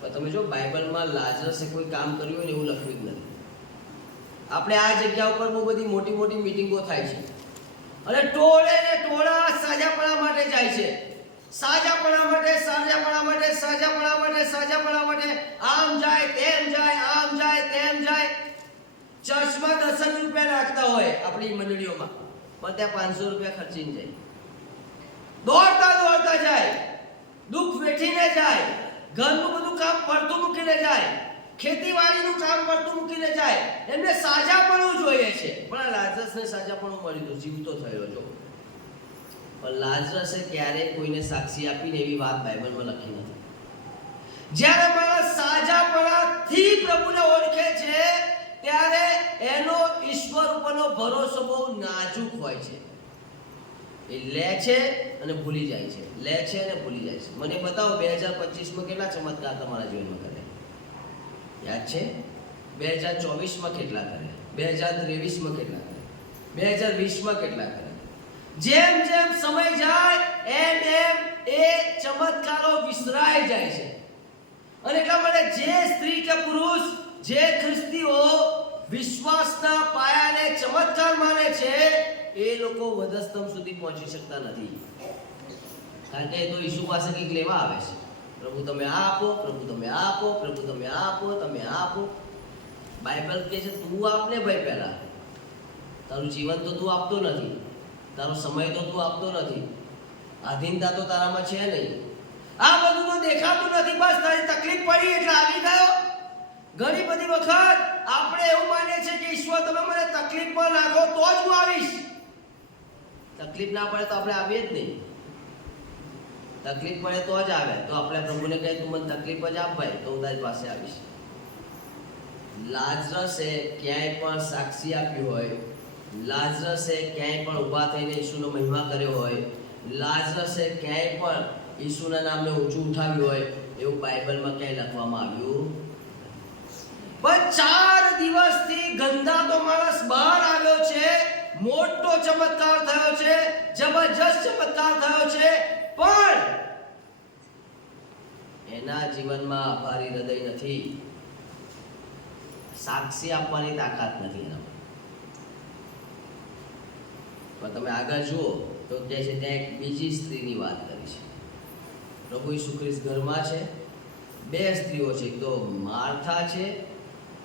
પણ તમે જો બાઇબલમાં લાજરસે કોઈ કામ કર્યું હોય ને એવું લખ્યું જ નથી. આપણે આ જગ્યા ઉપર બહુ બધી મોટી મોટી મીટિંગો થાય છે અને ટોળે ને ટોળા સાજાપણા માટે જાય છે. સાજાપણા માટે, સાજાપણા માટે, સાજાપણા માટે, સાજાપણા માટે આમ જાય, તેમ જાય, આમ જાય, તેમ જાય. ચર્ચમાં 10 રૂપિયા નાખતા હોય આપણી મંડળીઓમાં, પણ ત્યાં 500 રૂપિયા ખર્ચીને જાય. દોડતા દોડતા જાય, દુઃખ વેઠીને જાય, ઘરનું બધું કામ પડતું મૂકીને જાય, ખેતીવાડીનું કામ પડતું મૂકીને જાય. એમને સાજાપણું જોઈએ છે. પણ આ લાજરસને સાજાપણું મળ્યું હતું, જીવતો થયો જો. પણ લાજરસે ક્યારેય કોઈને સાક્ષી આપીને એવી વાત બાઇબલમાં લખી નથી. જ્યારે માણસ સાજાપણાથી પ્રભુને ઓળખે છે ત્યારે એનો ઈશ્વર ઉપરનો ભરોસો બહુ નાજુક હોય છે. એ લે છે અને ભૂલી જાય છે, લે છે અને ભૂલી જાય છે. મને બતાવો 2025માં કેટલા ચમત્કાર તમારા જીવનમાં કરે? યાદ છે? 2024માં કેટલા કરે? 2023માં કેટલા કરે? 2020માં કેટલા કરે? જેમ જેમ સમય જાય એમ એમ એ ચમત્કારો વિસરાઈ જાય છે. અને એટલા માટે જે સ્ત્રી કે પુરુષ, જે ખ્રિસ્તીઓ વિશ્વાસના પાયાને ચમત્કાર માને છે એ લોકો વધસ્તંભ સુધી પહોંચી શકતા નથી. કારણ કે એ તો ઈસુ પાસે કંઈક લેવા આવે છે. પ્રભુ તમે આ આપો, પ્રભુ તમે આ આપો, પ્રભુ તમે આ આપો, તમે આ આપો. બાઇબલ કહે છે તું આપને ભાઈ પહેલા. તારું જીવન તો તું આપતો નથી, તારો સમય તો તું આપતો નથી, આધીનતા તો તારામાં છે નહીં. આ બધું તો દેખાતું નથી, બસ તારી તકલીફ પડી એટલે આવી ગયો. ઘણી બધી વખત આપણે એવું માનીએ છીએ કે ઈશ્વર તમે મને તકલીફમાં નાખો તો જ હું આવીશ. તકલીફ ના પડે તો આપણે આવીએ જ નહીં. તકલીફ પડે તો જ આવે. તો આપણે પ્રભુને કહીએ તું મને તકલીફ જ આપ ભાઈ, તો હું તારી પાસે આવીશ. લાજરસે ક્યાંય પણ સાક્ષી આપ્યું હોય, લાજરસે ક્યાંય પણ ઊભા થઈને ઈસુનો મહિમા કર્યો હોય, લાજરસે ક્યાંય પણ ઈસુના નામને ઊંચું ઉઠાવ્યું હોય એવું બાઇબલમાં ક્યાંય લખવામાં આવ્યું. પણ 4 દિવસથી ગંધાતો માણસ બહાર આવ્યો છે, મોટો ચમત્કાર થયો છે, જબરજસ્ત ચમત્કાર થયો છે, પણ એના જીવનમાં આભારી હૃદય નથી, સાક્ષી આપવાની તાકાત નથી એના. પણ તમે આગળ જુઓ તો કહે છે ત્યાં એક બીજી સ્ત્રીની વાત કરી છે. પ્રભુ ઈસુ ખ્રિસ્ત ઘરમાં છે, 2 સ્ત્રીઓ છે. એક તો માર્થા છે,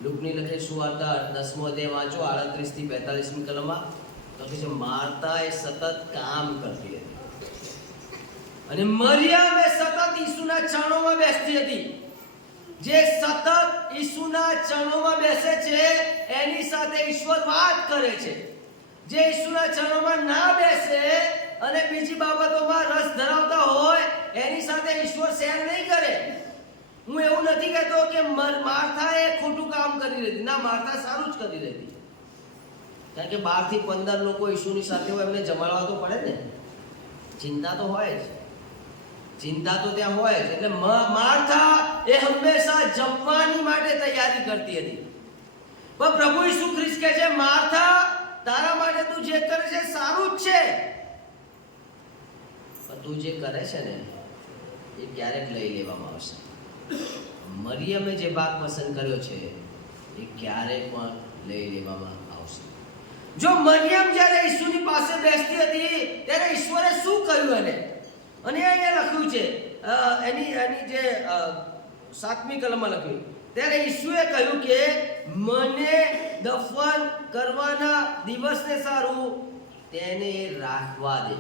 લુકની લખેલી સુવાર્તા 10મો અધ્યાય વાંચો 38 થી 42મી કલમમાં. તો કે છે માર્થા એ સતત કામ કરતી હતી અને મરિયમ એ સતત ઈસુના ચરણોમાં બેસતી હતી. જે સતત ઈસુના ચરણોમાં બેસે છે એની સાથે ઈશ્વર વાત કરે છે. જે ઈસુના ચરણોમાં ના બેસે અને બીજી બાબતોમાં રસ ધરાવતા હોય એની સાથે ઈશ્વર શેર નહીં કરે. હું એવું નથી કહેતો કે માર્થા એ ખોટું કામ કરી રહી હતી. ના, માર્થા સારું જ કરી રહી હતી. કારણ કે 12 થી 15 લોકો ઈસુની સાથે હોય, એમને જમાડવા તો પડે ને. ચિંતા તો હોય જ, ચિંતા તો ત્યાં હોય જ. એટલે માર્થા એ હંમેશા જમવાની માટે તૈયારી કરતી હતી. પણ પ્રભુ ઈસુ ખ્રિસ્ત કહે છે, માર્થા, તારા માટે તું જે કરે છે સારું જ છે, પણ તું જે કરે છે ને એ ક્યારેક લઈ લેવામાં આવશે. મરિયમે જે ભાગ પસંદ કર્યો છે એ ક્યારેક પણ લઈ લેવામાં આવશે. જો મરિયમ જ્યારે ઈસુની પાસે બેસતી હતી ત્યારે ઈશ્વરે શું કહ્યું એને? અને અહીંયા લખ્યું છે, એની જે 7મી કલમમાં લખ્યું, ત્યારે ઈસુએ કહ્યું કે મને દફન કરવાના દિવસને સારું તેને રાખવા દે.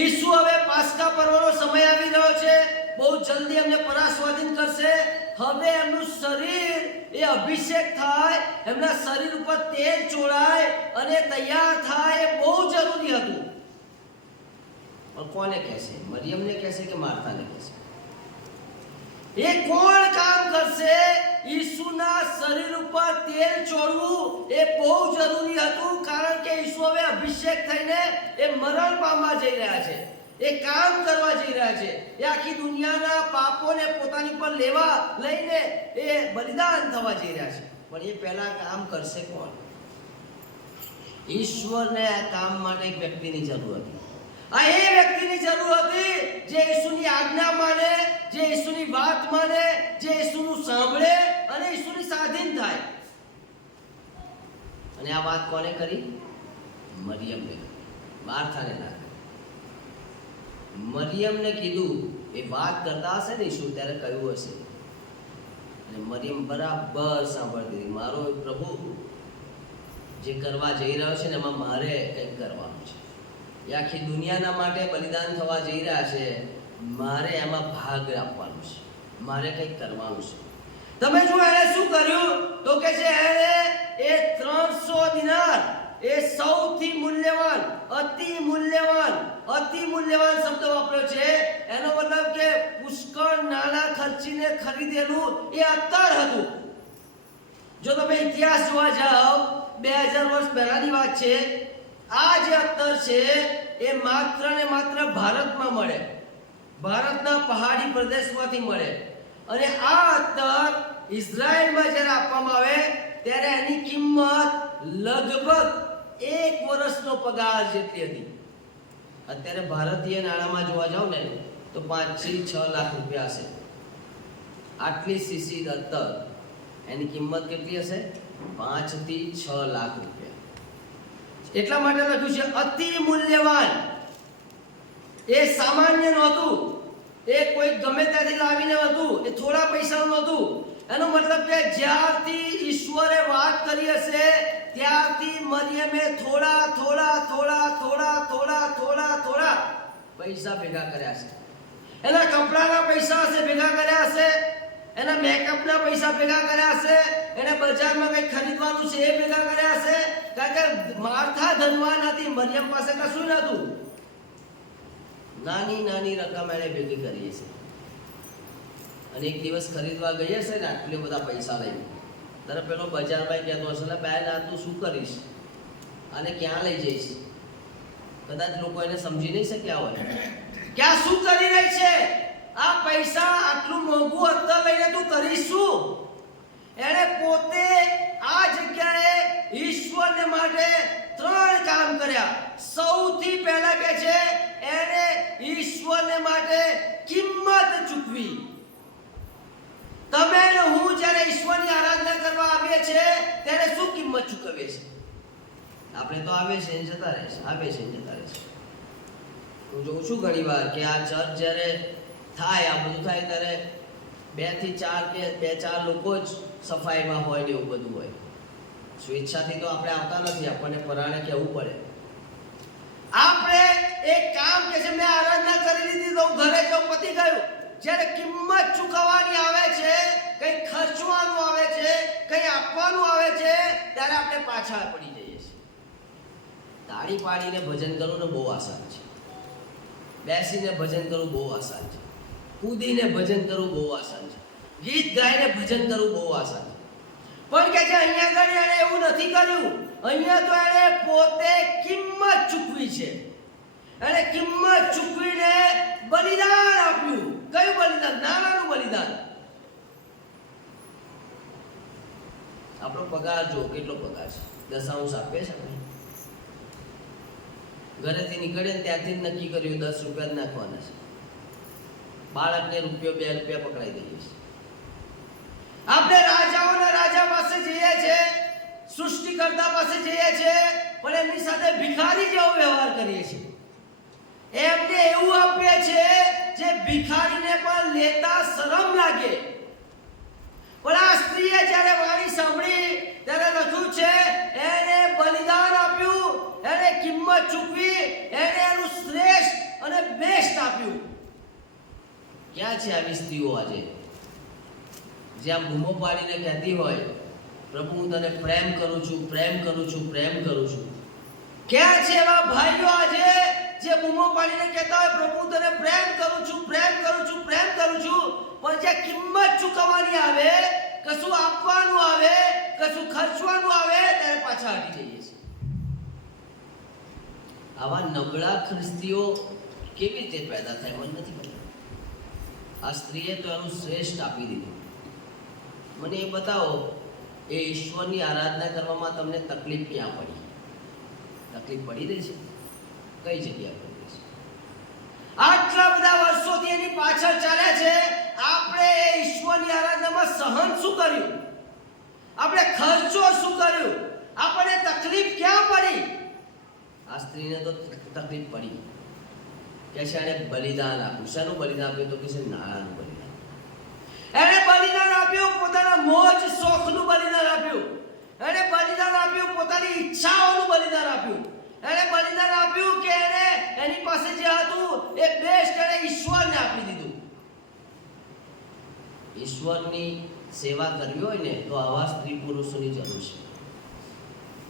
ઈસુ હવે પાસ્કા પર્વનો સમય આવી રહ્યો છે. બહુ જલ્દી એમને પરાસ્વાધીન કરશે. હવે એમનું શરીર એ અભિષેક થાય, એમના શરીર ઉપર તેલ ચોળાય અને તૈયાર થાય, એ બહુ જરૂરી હતું. પણ કોને કહેશે? મરિયમને કહેશે કે માર્થાને કહેશે? એ કોણ કામ કરશે? ઈસુના શરીર ઉપર તેલ ચોળવું એ બહુ જરૂરી હતું. કારણ કે ઈસુ હવે અભિષેક થઈને એ મરણ પામવા જઈ રહ્યા છે, એ કામ કરવા જઈ રહ્યા છે. એ આખી દુનિયાના પાપોને પોતાની પર લઈને એ બલિદાન થવા જઈ રહ્યા છે. પણ એ પહેલા કામ કરશે કોણ? ઈશ્વરને આ કામ માટે એક વ્યક્તિની જરૂર હતી. આ એ વ્યક્તિની જરૂર હતી જે ઈસુની આજ્ઞા માને, જે ઈસુની વાત માને, જે ઈસુનું સાંભળે અને ઈસુની સ્વાધીન થાય. અને આ વાત કોને કરી? મરિયમને કરી, માર્થાને ના કરી. મરિયમને કીધું, એ વાત કરતા હશે ને ઈસુ ત્યારે કહ્યું હશે, અને મરિયમ બરાબર સાંભળતી હતી. મારો પ્રભુ જે કરવા જઈ રહ્યો છે ને એમાં મારે કંઈક કરવાનું છે. એ આખી દુનિયાના માટે બલિદાન થવા જઈ રહ્યા છે, મારે એમાં ભાગ આપવાનો છે, મારે કંઈક કરવાનું છે. તમે જો એને શું કર્યું તો કે છે એને એ 300 દિનાર, એ સૌથી મૂલ્યવાન, અતિ મૂલ્યવાન શબ્દ વાપર્યો છે. એનો મતલબ કે પુષ્કળ નાણાં ખર્ચીને ખરીદેલું એ અત્તર હતું. જો તમે ઇતિહાસ જોવા જાઓ, 2000 વર્ષ પહેલાની વાત છે. આ જે અત્તર છે એ માત્ર ને માત્ર ભારતમાં મળે, ભારતના પહાડી પ્રદેશમાંથી મળે. અને આ અત્તર ઇઝરાયલમાં જ્યારે આપવામાં આવે ત્યારે એની કિંમત લગભગ 1 વર્ષનો પગાર જેટલી હતી. અત્યારે ભારતીય નાણાંમાં જોવા જાવ ને તો 5 થી 6 લાખ રૂપિયા હશે. આટલી સીસી અત્તર, એની કિંમત કેટલી હશે? 5 થી 6 લાખ રૂપિયા. એટલા માટે લખ્યું છે અતિ મૂલ્યવાન. એ સામાન્ય નહોતું, એ કોઈ ગમે ત્યાંથી લાવીને નહોતું, એ થોડા પૈસાનું નહોતું. એનો મતલબ કે જ્યારથી ઈશ્વરે વાત કરી હશે ત્યારથી મરિયમે થોડા પૈસા ભેગા કર્યા છે. એના કપડાના પૈસા હશે ભેગા કર્યા હશે, એના મેકઅપના પૈસા ભેગા કર્યા હશે, એને બજારમાં કંઈ ખરીદવાનું છે એ ભેગા કર્યા હશે. કારણ કે માર્થા ધનવાન હતી, મરિયમ પાસે કશું નહોતું. નાની રકમ એને ભેગી કરી છે. અને એક દિવસ ખરીદવા ગઈ હશે ને આટલા બધા પૈસા લઈને, ત્યારે પેલો બજારમાં કહેતો હશે, એટલે બેન આ તું શું કરીશ, આને ક્યાં લઈ જઈશ? કદાચ લોકો એને સમજી નહીં શક્યા હોય કે આ શું કરી રહી છે, આ પૈસા આટલું મોંઘું અત્તર લઈને તું કરીશ શું? એણે પોતે આ જગ્યાએ ઈશ્વરને માટે 3 કામ કર્યા. સૌથી પહેલા કે છે એણે ઈશ્વરને માટે કિંમત ચૂકવી. તમે ને હું જ્યારે ઈશ્વરની આરાધના કરવા આવીએ છીએ ત્યારે શું કિંમત ચૂકવીએ છીએ? આપણે તો આવે છે જતા રહે છે. હું જોઉં છું ઘણી વાર કે આ ચર્ચ જ્યારે થાય, આ બધું થાય ત્યારે 2 થી 4 લોકો જ સફાઈમાં હોય ને એવું બધું હોય. સ્વેચ્છાથી તો આપણે આવતા નથી, આપણને પરાણે કહેવું પડે. આપણે એક કામ કે છે મેં આરાધના કરી લીધી તો ઘરે જાઉં, પતી ગયું. જ્યારે કિંમત ચૂકવવાની આવે છે, કંઈ ખર્ચવાનું આવે છે, કંઈ આપવાનું આવે છે, ત્યારે આપણે પાછા પડી જઈએ છીએ. તાળી પાડીને ભજન કરવું ને બહુ આસાન છે, બેસીને ભજન કરવું બહુ આસાન છે, કૂદીને ભજન કરવું બહુ આસાન છે, ગીત ગાઈને ભજન કરવું બહુ આસાન છે. પણ કે જે અહીંયા આગળ એણે એવું નથી કર્યું. અહીંયા તો એણે પોતે કિંમત ચૂકવી છે. એણે કિંમત ચૂકવીને બલિદાન આપ્યું. કયું બલિદાન? નાણાનું બલિદાન. આપણો પગાર જો કેટલો પગાર છે, 10 આપે છે. ઘરેથી નીકળે ને ત્યાંથી જ નક્કી કર્યું 10 રૂપિયા જ નાખવાના છે. બાળકને રૂપિયો 2 રૂપિયા પકડાઈ દઈએ છીએ. આપણે રાજાઓના રાજા પાસે જઈએ છીએ, સૃષ્ટિકર્તા પાસે જઈએ છીએ, પણ એમની સાથે ભિખારી જેવો વ્યવહાર કરીએ છીએ. એમને એવું આપીએ છીએ જે ભિખારીને પણ લેતા શરમ લાગે. પણ આ સ્ત્રીએ જ્યારે વાણી સાંભળી ત્યારે લખ્યું છે એને બલિદાન આપ્યું, એને કિંમત ચૂકવી, એને એનું શ્રેષ્ઠ અને બેસ્ટ આપ્યું. ક્યાં છે આવી સ્ત્રીઓ આજે જે આમ બૂમો પાડીને કહેતી હોય પ્રભુ હું તને પ્રેમ કરું છું, પ્રેમ કરું છું, પ્રેમ કરું છું? ક્યાં છે એવા ભાઈઓ આજે જે બૂમો પાડીને કહેતા હોય પ્રભુ હું તને પ્રેમ કરું છું, પ્રેમ કરું છું, પ્રેમ કરું છું, પણ જે કિંમત ચૂકવવાની આવે, કશું આપવાનું આવે, કશું ખર્ચવાનું આવે ત્યારે પાછા હટી જઈએ છીએ. આવા નબળા ખ્રિસ્તીઓ કેવી રીતે પેદા થાય મને નથી ખબર. આ સ્ત્રીએ તો એનું શ્રેષ્ઠ આપી દીધું. મને એ બતાવો એ ઈશ્વરની આરાધના કરવામાં તમને તકલીફ ક્યાં પડી? તકલીફ પડી રહી છે? કઈ જગ્યા પડી રહી છે? આટલા બધા વર્ષોથી એની પાછળ ચાલ્યા છે. આપણે એ ઈશ્વરની આરાધનામાં સહન શું કર્યું? આપણે ખર્ચો શું કર્યું? આપણને તકલીફ ક્યાં પડી? આ સ્ત્રીને તો તકલીફ પડી. કે છે એને બલિદાન આપ્યું. શાનું બલિદાન આપ્યું? તો કે છે નાણાનું બલિદાન. એને બલિદાન આપ્યું પોતાના મોજ શોખનું બલિદાન આપ્યું. એને બલિદાન આપ્યું પોતાની ઈચ્છાઓનું બલિદાન આપ્યું. એને બલિદાન આપ્યું કે એને એની પાસે જે હતું એ બેસ્ટ એને ઈશ્વરને આપી દીધું. ઈશ્વરની સેવા કરવી હોય ને તો આવા સ્ત્રી પુરુષોની જરૂર છે.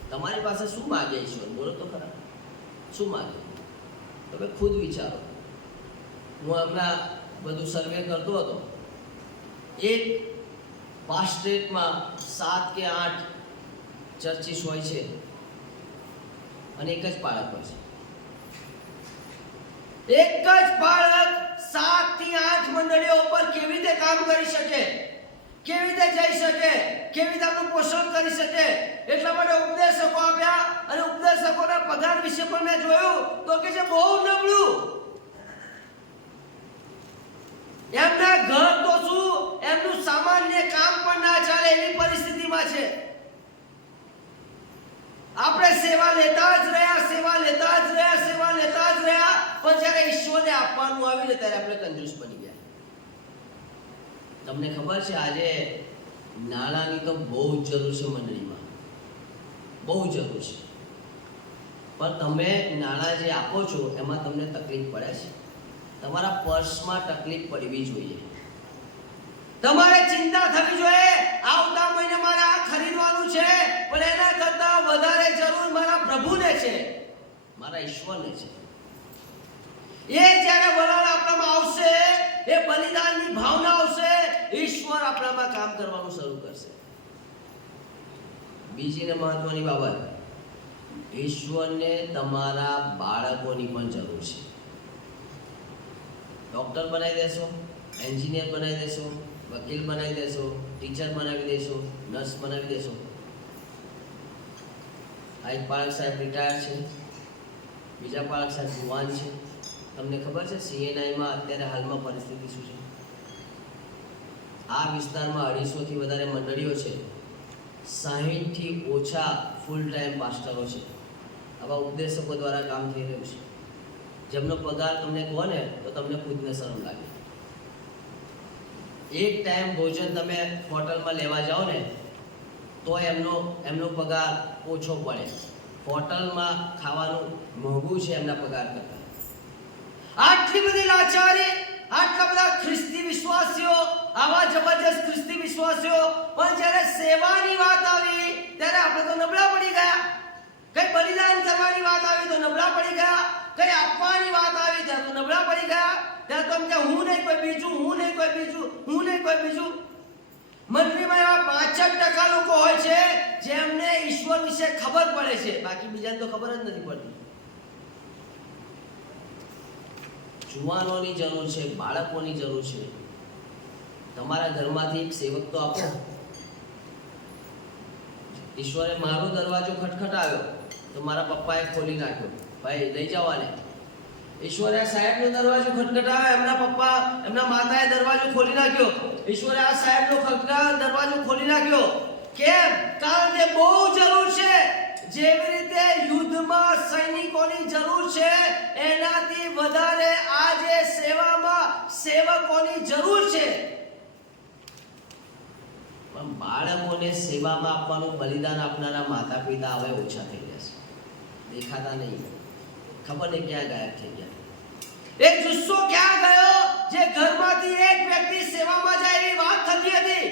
તમારી પાસે શું માગે ઈશ્વર? બોલો તો ખરા. શું માગે? તમે ખુદ વિચારો. હું હમણાં બધું સર્વે કરતો હતો. એક પાસ્ટ્રેટમાં 7 કે 8 ચર્ચિસ હોય છે અને એક જ બાળક હોય છે. એક જ બાળક 7 થી 8 મંડળીઓ ઉપર કેવી રીતે કામ કરી શકે, કેવી રીતે જઈ શકે, કેવી રીતે આપણું પોષણ કરી શકે? એટલા માટે ઉપદેશકો આપ્યા અને ઉપદેશકોના પગાર વિશે પણ મેં જોયું તો કે છે બહુ નબળું. એમના ઘર તો શું, એમનું સામાન્ય કામ પણ ના ચાલે એવી પરિસ્થિતિમાં છે. આપણે સેવા લેતા જ રહ્યા, સેવા લેતા જ રહ્યા, સેવા લેતા જ રહ્યા, પણ જ્યારે ઈશ્વરને આપવાનું આવ્યું ને ત્યારે આપણે કંજૂસ બની ગયા. તમને ખબર છે આજે નાણાંની તો બહુ જ જરૂર છે મંડળીમાં, બહુ જરૂર છે. પણ તમે નાણાં જે આપો છો એમાં તમને તકલીફ પડે છે? તમારા પર્સમાં તકલીફ પડવી જોઈએ. તમારે ચિંતા થવી જોઈએ આવતા મહિને મારે આ ખરીદવાનું છે, પણ એના કરતાં વધારે જરૂર મારા પ્રભુને છે, મારા ઈશ્વરને છે. એ જ્યારે વલણ આપણામાં આવશે, એ બલિદાનની ભાવના આવશે, ઈશ્વર આપણામાં કામ કરવાનું શરૂ કરશે. બીજી ને મહત્વની બાબત, ઈશ્વરને તમારા બાળકોની પણ જરૂર છે. ડોક્ટર બનાવી દેશો, એન્જિનિયર બનાવી દેશો, વકીલ બનાવી દેશો, ટીચર બનાવી દેશો, નર્સ બનાવી દેશો. આ એક પાળક સાહેબ રિટાયર છે, બીજા પાળક સાહેબ જુવાન છે. તમને ખબર છે CNIમાં અત્યારે હાલમાં પરિસ્થિતિ શું છે? આ વિસ્તારમાં 250 થી વધારે મંડળીઓ છે, 60 થી ઓછા ફૂલ ટાઈમ પાસ્ટરો છે. આવા ઉપદેશકો દ્વારા કામ થઈ રહ્યું છે, જેમનો પગાર તમને કહો ને તો તમને ખુદને શરમ લાગે. એક ટાઈમ ભોજન તમે હોટલમાં લેવા જાઓ ને તો એમનો પગાર ઓછો પડે. હોટલમાં ખાવાનું મોંઘું છે એમના પગાર કરતાં. આટલી બધી લાચારી, આટલા બધા ખ્રિસ્તી વિશ્વાસીઓ, આવા જબરજસ્ત ખ્રિસ્તી વિશ્વાસીઓ, પણ જ્યારે સેવાની વાત આવી ત્યારે આપણે તો નબળા પડી ગયા. કઈ બલિદાન કરવાની વાત આવી તો નબળા પડી ગયા, કઈ આપવાની વાત આવી ત્યાં તો નબળા પડી ગયા, ત્યાં તો એમ કે હું નહીં કોઈ બીજું, હું નહીં કોઈ બીજું, હું નહીં કોઈ બીજું. મંડળીમાં એવા 65% લોકો હોય છે જેમને ઈશ્વર વિશે ખબર પડે છે, બાકી બીજાને તો ખબર જ નથી પડતી. જુવાનોની જરૂર છે, બાળકોની જરૂર છે. તમારા ઘરમાંથી એક સેવક તો આપો. ઈશ્વરે મારો દરવાજો ખટખટાવ્યો તો મારા પપ્પાએ ખોલી નાખ્યો, ભાઈ લઈ જાઓ આને. ઈશ્વરે સાહેબનો દરવાજો ખટખટાવ્યો, એમના પપ્પા એમના માતાએ દરવાજો ખોલી નાખ્યો. ઈશ્વરે આ સાહેબનો દરવાજો ખોલી નાખ્યો. કેમ? કારણ કે બહુ જરૂર છે. જેવી રીતે યુદ્ધમાં સૈનિકોની જરૂર છે, એનાથી વધારે આજે સેવામાં સેવકોની જરૂર છે. પણ બાળકોને સેવામાં આપવાનું બલિદાન આપનારા માતા પિતા હવે ઓછા થઈ ગયા છે, દેખાતા નહીં. ખબર નહીં ક્યાં ગાયબ થઈ ગયા. એ જુસ્સો ક્યાં ગયો જે ઘરમાંથી એક વ્યક્તિ સેવામાં જાય એવી વાત થતી હતી?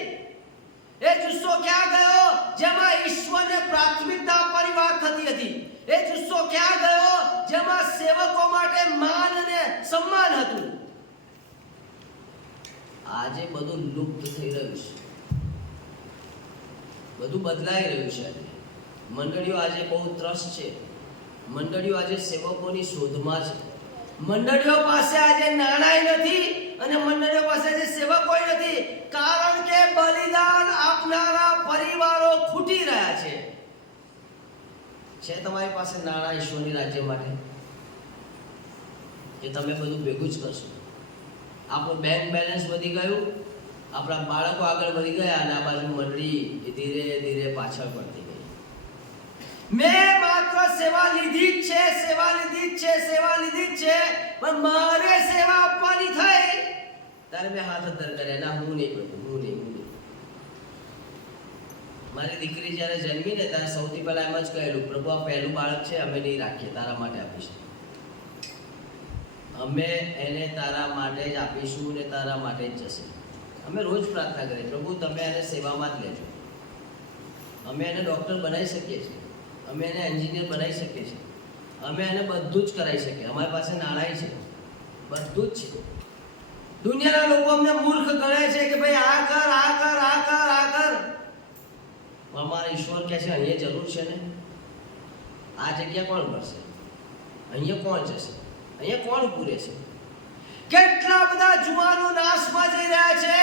એ જુસ્સો ક્યાં ગયો જેમાં ઈશ્વરને પ્રાથમિકતા આપવાની વાત થતી હતી? એ જુસ્સો ક્યાં ગયો જેમાં સેવકો માટે માન અને સન્માન હતું? આજે બધું લુપ્ત થઈ રહ્યું છે, બધું બદલાઈ રહ્યું છે. મંડળીઓ આજે બહુ ત્રસ્ત છે. મંડળીઓ આજે સેવકોની શોધમાં છે. મંડળીઓ પાસે આજે નાણાંય નથી અને મંડળીઓ પાસે આજે સેવકોય નથી, કારણ કે બલિદાન આપનારા પરિવારો ખૂટી રહ્યા છે. તમારી પાસે નાણાં ઈશ્વરની રાજ્ય માટે કે તમે બધું ભેગું જ કરશો? આપણું બેંક બેલેન્સ વધી ગયું, આપણા બાળકો આગળ વધી ગયા અને આ બાજુ મંડળી ધીરે ધીરે પાછળ પડતી ગઈ. મેં માત્ર સેવા લીધી જ છે, સેવા લીધી જ છે, સેવા લીધી જ છે, પણ મારે સેવા આપવાની થઈ ત્યારે મેં હાથ અદ્ધર કર્યા. ના, હું નહીં કરું, હું નહીં. મારી દીકરી જ્યારે જન્મી ને ત્યારે સૌથી પહેલા એમ જ કહેલું, પ્રભુ આ પહેલું બાળક છે, અમે નહીં રાખીએ, તારા માટે આપીશું. અમે એને તારા માટે જ આપીશું ને તારા માટે જ જશે. અમે રોજ પ્રાર્થના કરીએ, પ્રભુ તમે એને સેવામાં જ લેજો. અમે એને ડૉક્ટર બનાવી શકીએ છીએ, અમે એને એન્જિનિયર બનાવી શકીએ છીએ, અમે એને બધું જ કરાવી શકીએ. અમારી પાસે નાણાંય છે, બધું જ છે. દુનિયાના લોકો અમને મૂર્ખ ગણે છે કે ભાઈ આ કર, આ કર, આ કર, આ કર. અમારા ઈશ્વર કહે છે અહીંયા જરૂર છે ને, આ જગ્યા કોણ ભરશે? અહીંયા કોણ જશે? અહીંયા કોણ ઊભું રહેશે? કેટલા બધા જુવાનો નાશમાં જઈ રહ્યા છે,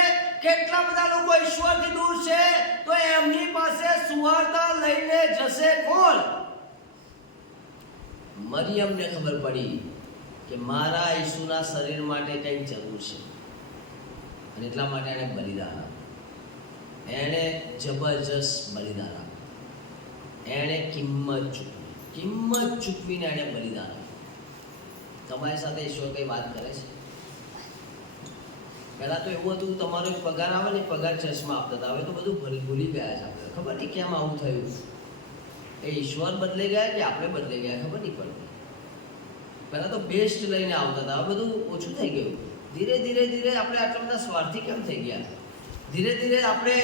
કેટલા બધા લોકો ઈશ્વરથી દૂર છે, તો એમની પાસે સુવાર્તા લઈને જશે કોણ? મરિયમને ખબર પડી કે મારા ઈસુના શરીર માટે કંઈક જરૂર છે અને એટલા માટે એણે બલિદાન આપ્યું. એણે જબરજસ્ત બલિદાન આપ્યું. એણે કિંમત ચૂકવીને એણે બલિદાન આપ્યું. તમારી સાથે ઈશ્વર કઈ વાત કરે છે? પહેલા તો એવું હતું, તમારો એક પગાર આવે ને, પગાર ચર્ચમાં આપતા હતા. હવે તો બધું ભૂલી ગયા છે. આપણે ખબર નહીં કેમ આવું થયું. એ ઈશ્વર બદલાઈ ગયા કે આપણે બદલાઈ ગયા ખબર નહીં પડતી. પહેલા તો બેસ્ટ લઈને આવતા હતા, હવે બધું ઓછું થઈ ગયું. ધીરે ધીરે ધીરે આપણે આટલા બધા સ્વાર્થી કેમ થઈ ગયા? ધીરે ધીરે આપણે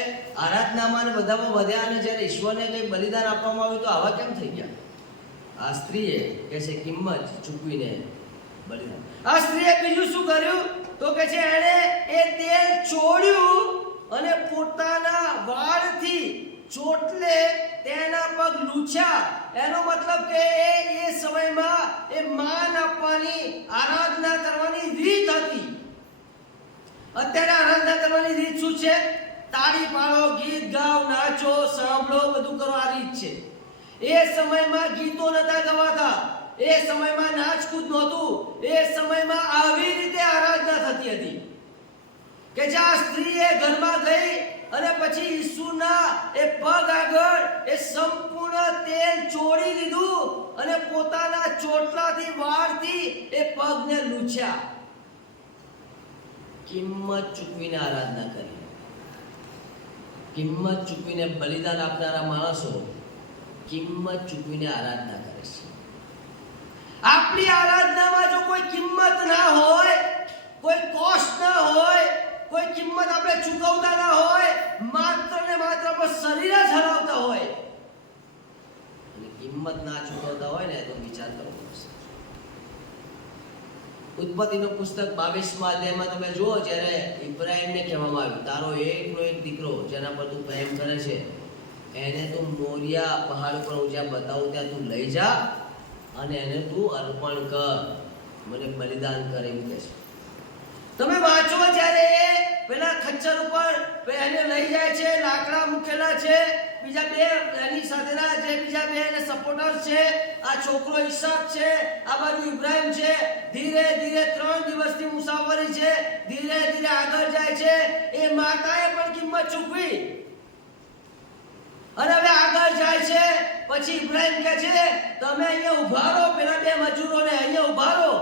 આરાધનામાં અને બધામાં વધ્યા અને જ્યારે ઈશ્વરને કંઈ બલિદાન આપવામાં આવ્યું તો આવા કેમ થઈ ગયા? આ સ્ત્રીએ કે છે કિંમત ચૂકવીને બલિદાન. આ સ્ત્રીએ બીજું શું કર્યું તો કે છે એણે એ તેલ ચોળ્યું અને પોતાના વાળથી ચોટલે તેના પગ લૂછ્યા. એનો મતલબ કે એ સમયમાં એ માન આપવાની, આરાધના કરવાની રીત હતી. અત્યારે આરાધના કરવાની રીત શું છે? તાળી પાડો, ગીત ગાઓ, નાચો, સાંભળો, બધું કરો, આ રીત છે. એ સમયમાં ગીતો નતા ગવાતા, એ સમયમાં નાચકૂદ નહોતું, એ સમયમાં આવી રીતે આરાધના થતી હતી કે જે આ સ્ત્રીએ ઘરમાં ગઈ અને પછી ઈસુના એ પગ આગળ એ સંપૂર્ણ તેલ ચોળી લીધું અને પોતાના ચોટલાથી વાળથી એ પગને લૂછ્યા. કિંમત ચૂકવીને આરાધના કરી. કિંમત ચૂકવીને બલિદાન આપનારા માણસો કિંમત ચૂકવીને આરાધના કરે છે. આપણી આરાધનામાં જો કોઈ કિંમત ના હોય, કોઈ કોસ્ટ ના હોય, કોઈ કિંમત આપણે ચૂકવતા ના હોય, માત્ર ને માત્ર આપણે શરીર જ હરાવતા હોય અને કિંમત કિંમત ના ચૂકવતા હોય ને તો વિચાર કરવો પડશે. ઉત્પત્તિનું પુસ્તક 22મા અધ્યાયમાં તમે જુઓ, જ્યારે ઇબ્રાહીમને કહેવામાં આવ્યું તારો એકનો એક દીકરો જેના પર તું પ્રેમ કરે છે એને તું મોરિયા પહાડ ઉપર હું જ્યાં બતાવું ત્યાં તું લઈ જા અને એને તું અર્પણ કર, મને બલિદાન કર એવું કહે છે. તમે વાંચો જ્યારે પેલા ખચ્ચર ઉપર એને લઈ જાય છે, લાકડા મૂકેલા છે, બીજા બે એની સાથેના જે બીજા બે એને સપોર્ટર્સ છે, આ છોકરો ઈસાક છે, આ બાજુ ઇબ્રાહીમ છે. ધીરે ધીરે 3 દિવસની મુસાફરી છે, ધીરે ધીરે આગળ જાય છે. એ માતાએ પણ કિંમત ચૂકવી અને હવે આગળ જાય છે. પછી ઇબ્રાહીમ કહે છે તમે અહીંયા ઉભા રહો, પેલા બે મજૂરોને અહીંયા ઉભા રહો,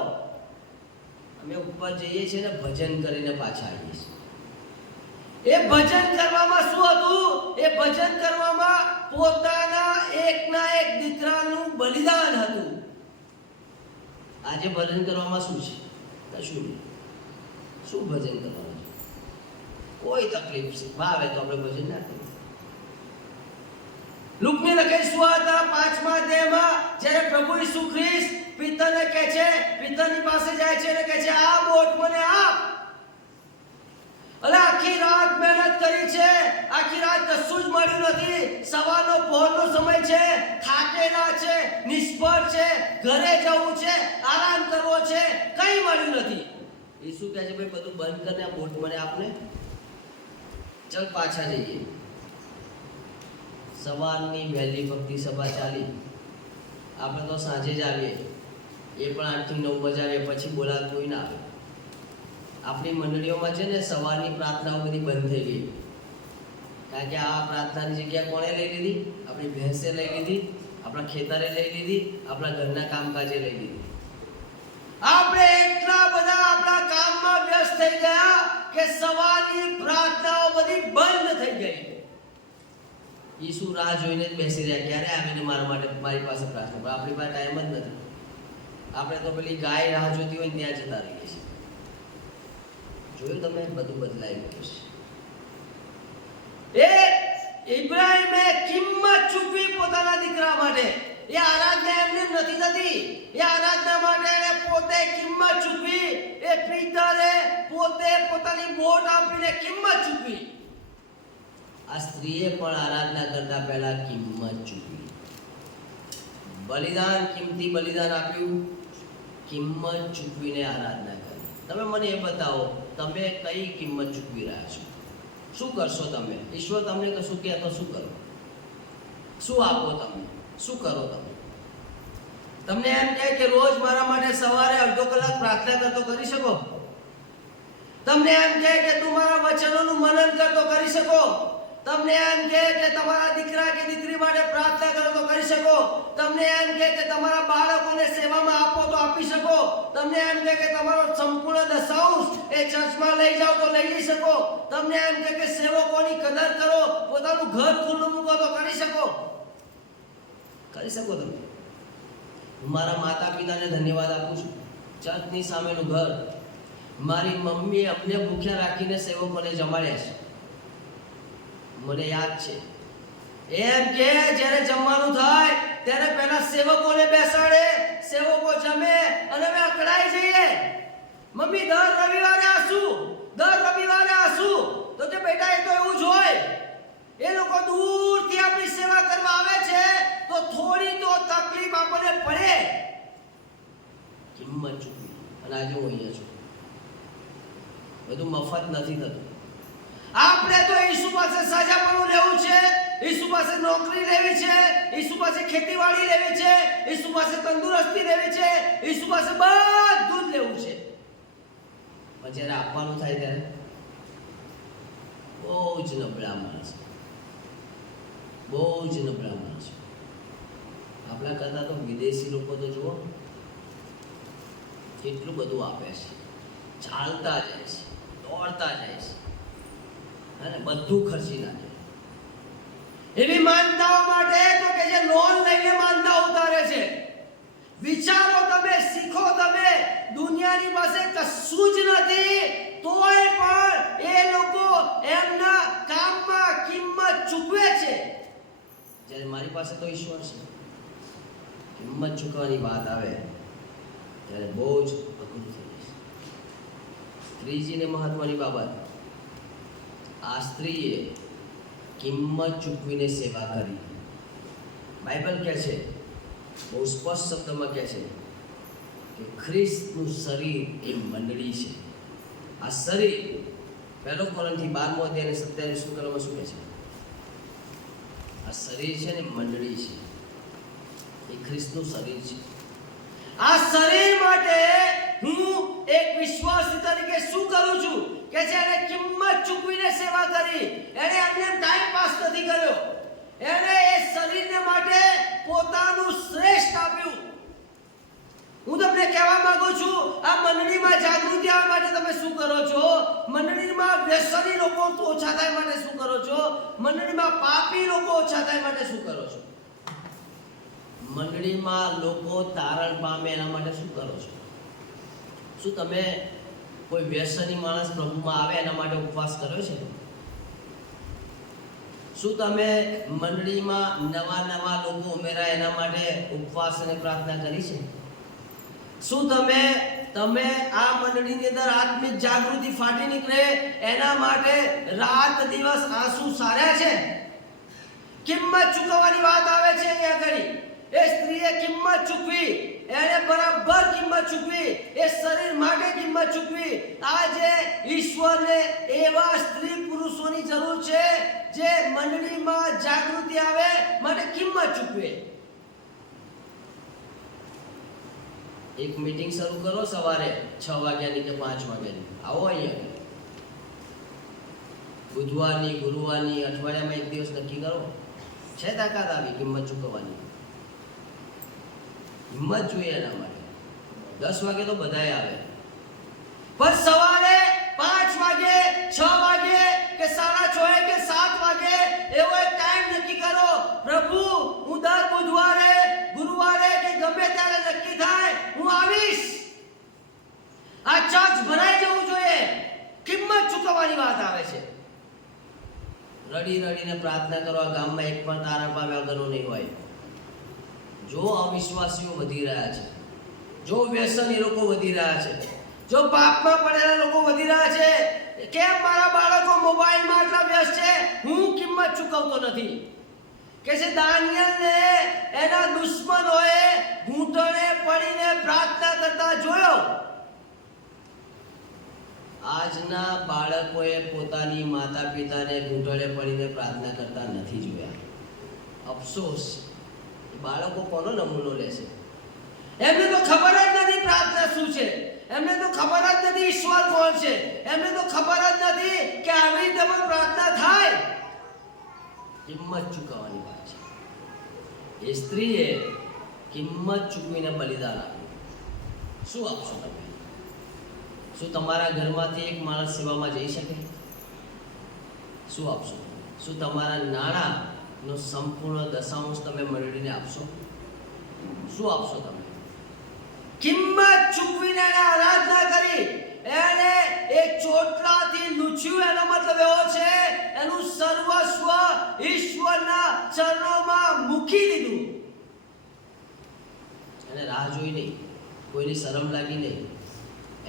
અમે ઉપર જઈએ છીએ ને ભજન કરીને પાછા આવીએ છીએ. એ ભજન કરવામાં શું હતું? એ ભજન કરવામાં પોતાના એકના એક દીકરાનું બલિદાન હતું. આજે ભજન કરવામાં શું છે? કશું નહીં. શું ભજન કરવાનું છે? કોઈ તકલીફ છે ભાવે તો આપણે ભજન ના કરીએ. લુકની લખેલી સુવાર્તા 5મા અધ્યાયમાં જ્યારે પ્રભુ ઈસુ ખ્રિસ્ત પિતાને કહે છે, પિતાની પાસે જાય છે અને કહે છે આ બોટ મને આપ. અલે આખી રાત મહેનત કરી છે, આખી રાત કશું જ મળ્યું નથી. સવારનો પહોરનો સમય છે, થાકેલા છે, નિષ્ફળ છે, ઘરે જવું છે, આરામ કરવો છે, કંઈ મળ્યું નથી. ઈસુ કહે છે ભાઈ બધું બંધ કરીને આ બોટ મને આપને, ચલ પાછા જઈએ. સવારની વહેલી ભક્તિ સભા ચાલી, આપણે તો સાંજે જ આવીએ, એ પણ 8 થી 9 બજે આવીએ, પછી બોલાતું કોઈ ના આવે. આપણી મંડળીઓમાં છે ને સવારની પ્રાર્થનાઓ બધી બંધ થઈ ગઈ, કારણ કે આ પ્રાર્થનાની જગ્યા કોણે લઈ લીધી? આપણી ભેંસે લઈ લીધી, આપણા ખેતરે લઈ લીધી, આપણા ઘરના કામકાજે લઈ લીધી. આપણે એટલા બધા આપણા કામમાં વ્યસ્ત થઈ ગયા કે સવારની પ્રાર્થનાઓ બધી બંધ થઈ ગઈ. ઈસુ રાહ જોઈને જ બેસી રહ્યા ક્યારે આવીને મારા માટે મારી પાસે પ્રાર્થના, પણ આપણી પાસે ટાઈમ જ નથી. આપણે તો પેલી ગાય રાહ જોતી હોય ત્યાં જતા રહીએ છીએ. જોયું તમે? બધું બદલાઈ ગયું છે. ઇબ્રાહીમે કિંમત ચૂકવી પોતાના દીકરા માટે. એ આરાધના એમને નથી થતી, એ આરાધના માટે એને પોતે કિંમત ચૂકવી. એ પિતરે પોતે પોતાની બોટ આપીને કિંમત ચૂકવી. આ સ્ત્રીએ પણ આરાધના કરતા પહેલા કિંમત ચૂકવી, બલિદાન, કિંમતી બલિદાન આપ્યું, કિંમત ચૂકવીને આરાધના કરી. તમે મને એ બતાવો તમે કઈ કિંમત ચૂકવી રહ્યા છો? શું કરશો તમે? ઈશ્વર તમને કશું કહે તો શું કરો? શું આપો તમે? શું કરો તમે? તમને એમ કહે કે રોજ મારા માટે સવારે અડધો કલાક પ્રાર્થના કરતો કરી શકો? તમને એમ કહે કે તું મારા વચનોનું મનન કરતો કરી શકો? તમને એમ કહે કે તમારા દીકરા કે દીકરી માટે પ્રાર્થના કરો તો કરી શકો? તમને એમ કહે કે તમારા બાળકોને સેવામાં આપો તો આપી શકો? તમને એમ કહે કે તમારો સંપૂર્ણ દશાંશ એ ચર્ચમાં લઈ જાઓ તો લઈ જઈ શકો? તમને એમ કહે કે સેવકોની કદર કરો, પોતાનું ઘર ખુલ્લું મૂકો તો કરી શકો? કરી શકો તમે. હું મારા માતા પિતાને ધન્યવાદ આપું છું. ચર્ચની સામેનું ઘર, મારી મમ્મીએ અમને ભૂખ્યા રાખીને સેવકોને જમાડ્યા છે. મને યાદ છે એમ કે જ્યારે જમવાનું થાય ત્યારે પહેલા સેવકોને બેસાડે, સેવકો જમે અને અમે અકળાઈ જઈએ. મમ્મી દર રવિવારે આસું, દર રવિવારે આસું. તો કે બેટા એ તો એવું જ હોય, એ લોકો દૂરથી આપણી સેવા કરવા આવે છે તો થોડી તો તકલીફ આપણને પડે. કિંમત ચૂકવી. અને આજે હું અહીંયા છું. બધું મફત નથી થતું. આપણે તો ઈસુ પાસે સાજાપણું લેવું છે, ઈસુ પાસે નોકરી લેવી છે, ઈસુ પાસે ખેતીવાડી લેવી છે, ઈસુ પાસે તંદુરસ્તી લેવી છે, ઈસુ પાસે બધું જ લેવું છે. પણ જ્યારે આપવાનું થાય ત્યારે બહુ જ નબળા માણસ, બહુ જ નબળા માણસ. આપણા કરતા તો વિદેશી લોકો તો જુઓ કેટલું બધું આપે છે, ચાલતા જાય છે, દોડતા જાય છે અને બધું ખર્ચી નાખે. એવી માનતાઓ માટે તો કે જે લોન લઈને માનતા ઉતારે છે. વિચારો તમે, શીખો તમે, દુનિયાની પાસે કશું જ નથી તોય પણ એ લોકો એમના કામમાં કિંમત ચૂકવે છે. જ્યારે મારી પાસે તો ઈશ્વર છે, કિંમત ચૂકવવાની વાત આવે ત્યારે બહુ જ અઘરું થઈ જશે. ત્રીજી ને મહત્વની બાબત, આ સ્ત્રીએ કિંમત ચૂકવીને સેવા કરી. બાઇબલ કહે છે, બહુ સ્પષ્ટ શબ્દમાં કહે છે કે ખ્રિસ્તનું શરીર એ મંડળી છે. આ શરીર 1 કોરિન્થી 12:27 શું કરવામાં શું કહે છે? આ શરીર છે ને મંડળી છે, એ ખ્રિસ્તનું શરીર છે. આ શરીર માટે હું એક વિશ્વાસી તરીકે શું કરું છું કે જેને કિંમત ચૂકવીને સેવા કરી. એને એમને ટાઈમ પાસ નથી કર્યો. એને એ શરીરને માટે પોતાનું શ્રેષ્ઠ આપ્યું. હું તમને કહેવા માંગુ છું, આ મંડળીમાં જાગૃતિ આવવા માટે તમે શું કરો છો? મંડળીમાં વ્યસની લોકો ઓછા થાય માટે શું કરો છો? મંડળીમાં પાપી લોકો ઓછા થાય માટે શું કરો છો? મંડળીમાં લોકો તારણ પામે એના માટે શું કરો છો? શું તમે કોઈ વ્યસની માણસ પ્રભુમાં આવે એના માટે ઉપવાસ કર્યો છે? શું તમે મંડળીમાં નવા લોકો ઉમેરાય એના માટે ઉપવાસ અને પ્રાર્થના કરી છે? શું તમે આ મંડળીની અંદર આત્મિક જાગૃતિ ફાટી નીકળે એના માટે રાત દિવસ આંસુ સાર્યા છે? કિંમત ચૂકવવાની વાત આવે છે અહીંયા કરી. એ સ્ત્રીએ કિંમત ચૂકવી, એને બરાબર કિંમત ચૂકવી, એ શરીર માટે કિંમત ચૂકવી. આજે ઈશ્વરને એવા સ્ત્રી પુરુષોની જરૂર છે જે મંડળીમાં જાગૃતિ આવે માટે કિંમત ચૂકવે. એક મીટિંગ શરૂ કરો સવારે 6 વાગ્યાની કે 5 વાગ્યાની. આવો અહીંયા બુધવારની, ગુરુવારની, અઠવાડિયામાં એક દિવસ નક્કી કરો. છે તાકાત આવી કિંમત ચૂકવવાની? હિંમત જોઈએ એના માટે. 10 વાગે તો બધાય આવે, પણ સવારે 5 વાગે, 6 વાગે કે 6:30 કે 7 વાગે એવો એક ટાઈમ નક્કી કરો. પ્રભુ, હું દર બુધવારે, ગુરુવારે કે ગમે ત્યારે નક્કી થાય હું આવીશ. આ ચર્ચ ભરાઈ જવું જોઈએ. કિંમત ચૂકવવાની વાત આવે છે. રડીને પ્રાર્થના કરો, આ ગામમાં એક પણ તારા પામ્યા વગરનો નહીં હોય. જો અવિશ્વાસીઓ વધી રહ્યા છે, જો વ્યસની લોકો વધી રહ્યા છે, જો પાપમાં પડેલા લોકો વધી રહ્યા છે, કેમ મારા બાળકો મોબાઈલમાં આટલા વ્યસ્ત છે? હું કિંમત ચૂકવતો નથી. કે છે દાનિયેલને એના દુશ્મનોએ ઘૂંટણે પડીને પ્રાર્થના કરતા જોયો. આજના બાળકોએ પોતાની માતા પિતાને ઘૂંટણે પડીને પ્રાર્થના કરતા નથી જોયા. અફસોસ. બાળકો કોનો નમૂનો લેશે? એમને તો ખબર જ નથી પ્રાર્થના શું છે. એમને તો ખબર જ નથી ઈશ્વર કોણ છે. એમને તો ખબર જ નથી કે આવી રીતે પણ પ્રાર્થના થાય. કિંમત ચૂકવવાની વાત છે. એ સ્ત્રીએ કિંમત ચૂકવીને બલિદાન આપ્યું. શું આપશો તમે? શું તમારા ઘરમાંથી એક માણસ સેવામાં જઈ શકે? શું આપશો? શું તમારા નાણાંનો સંપૂર્ણ દશાંશ તમે મંડળીને આપશો? શું આપશો તમે? કિંમત ચૂકવીને એને આરાધના કરી. એને એક ચોટલાથી લૂછ્યું. એનો મતલબ એવો છે એનું સર્વસ્વ ઈશ્વરના ચરણોમાં મૂકી દીધું. એને રાહ જોઈ નહીં, કોઈની શરમ લાગી નહીં.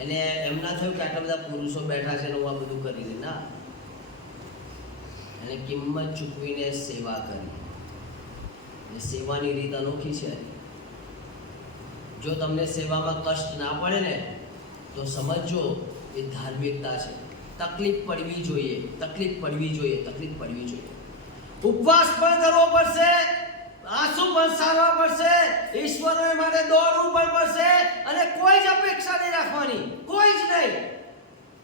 એને એમ ના થયું કે આટલા બધા પુરુષો બેઠા છે ને હું આ બધું કરી દે. ના, એને કિંમત ચૂકવીને સેવા કરી. એ સેવાની રીત અનોખી છે. જો તમને સેવામાં કષ્ટ ના પડે ને તો સમજો એ ધાર્મિકતા છે. તકલીફ પડવી જોઈએ. ઉપવાસ પણ કરવો પડશે, આંસુ પણ સારવા પડશે, ઈશ્વરને માટે દોડવું પણ પડશે, અને કોઈ જ અપેક્ષા નહીં રાખવાની, કોઈ જ નહીં.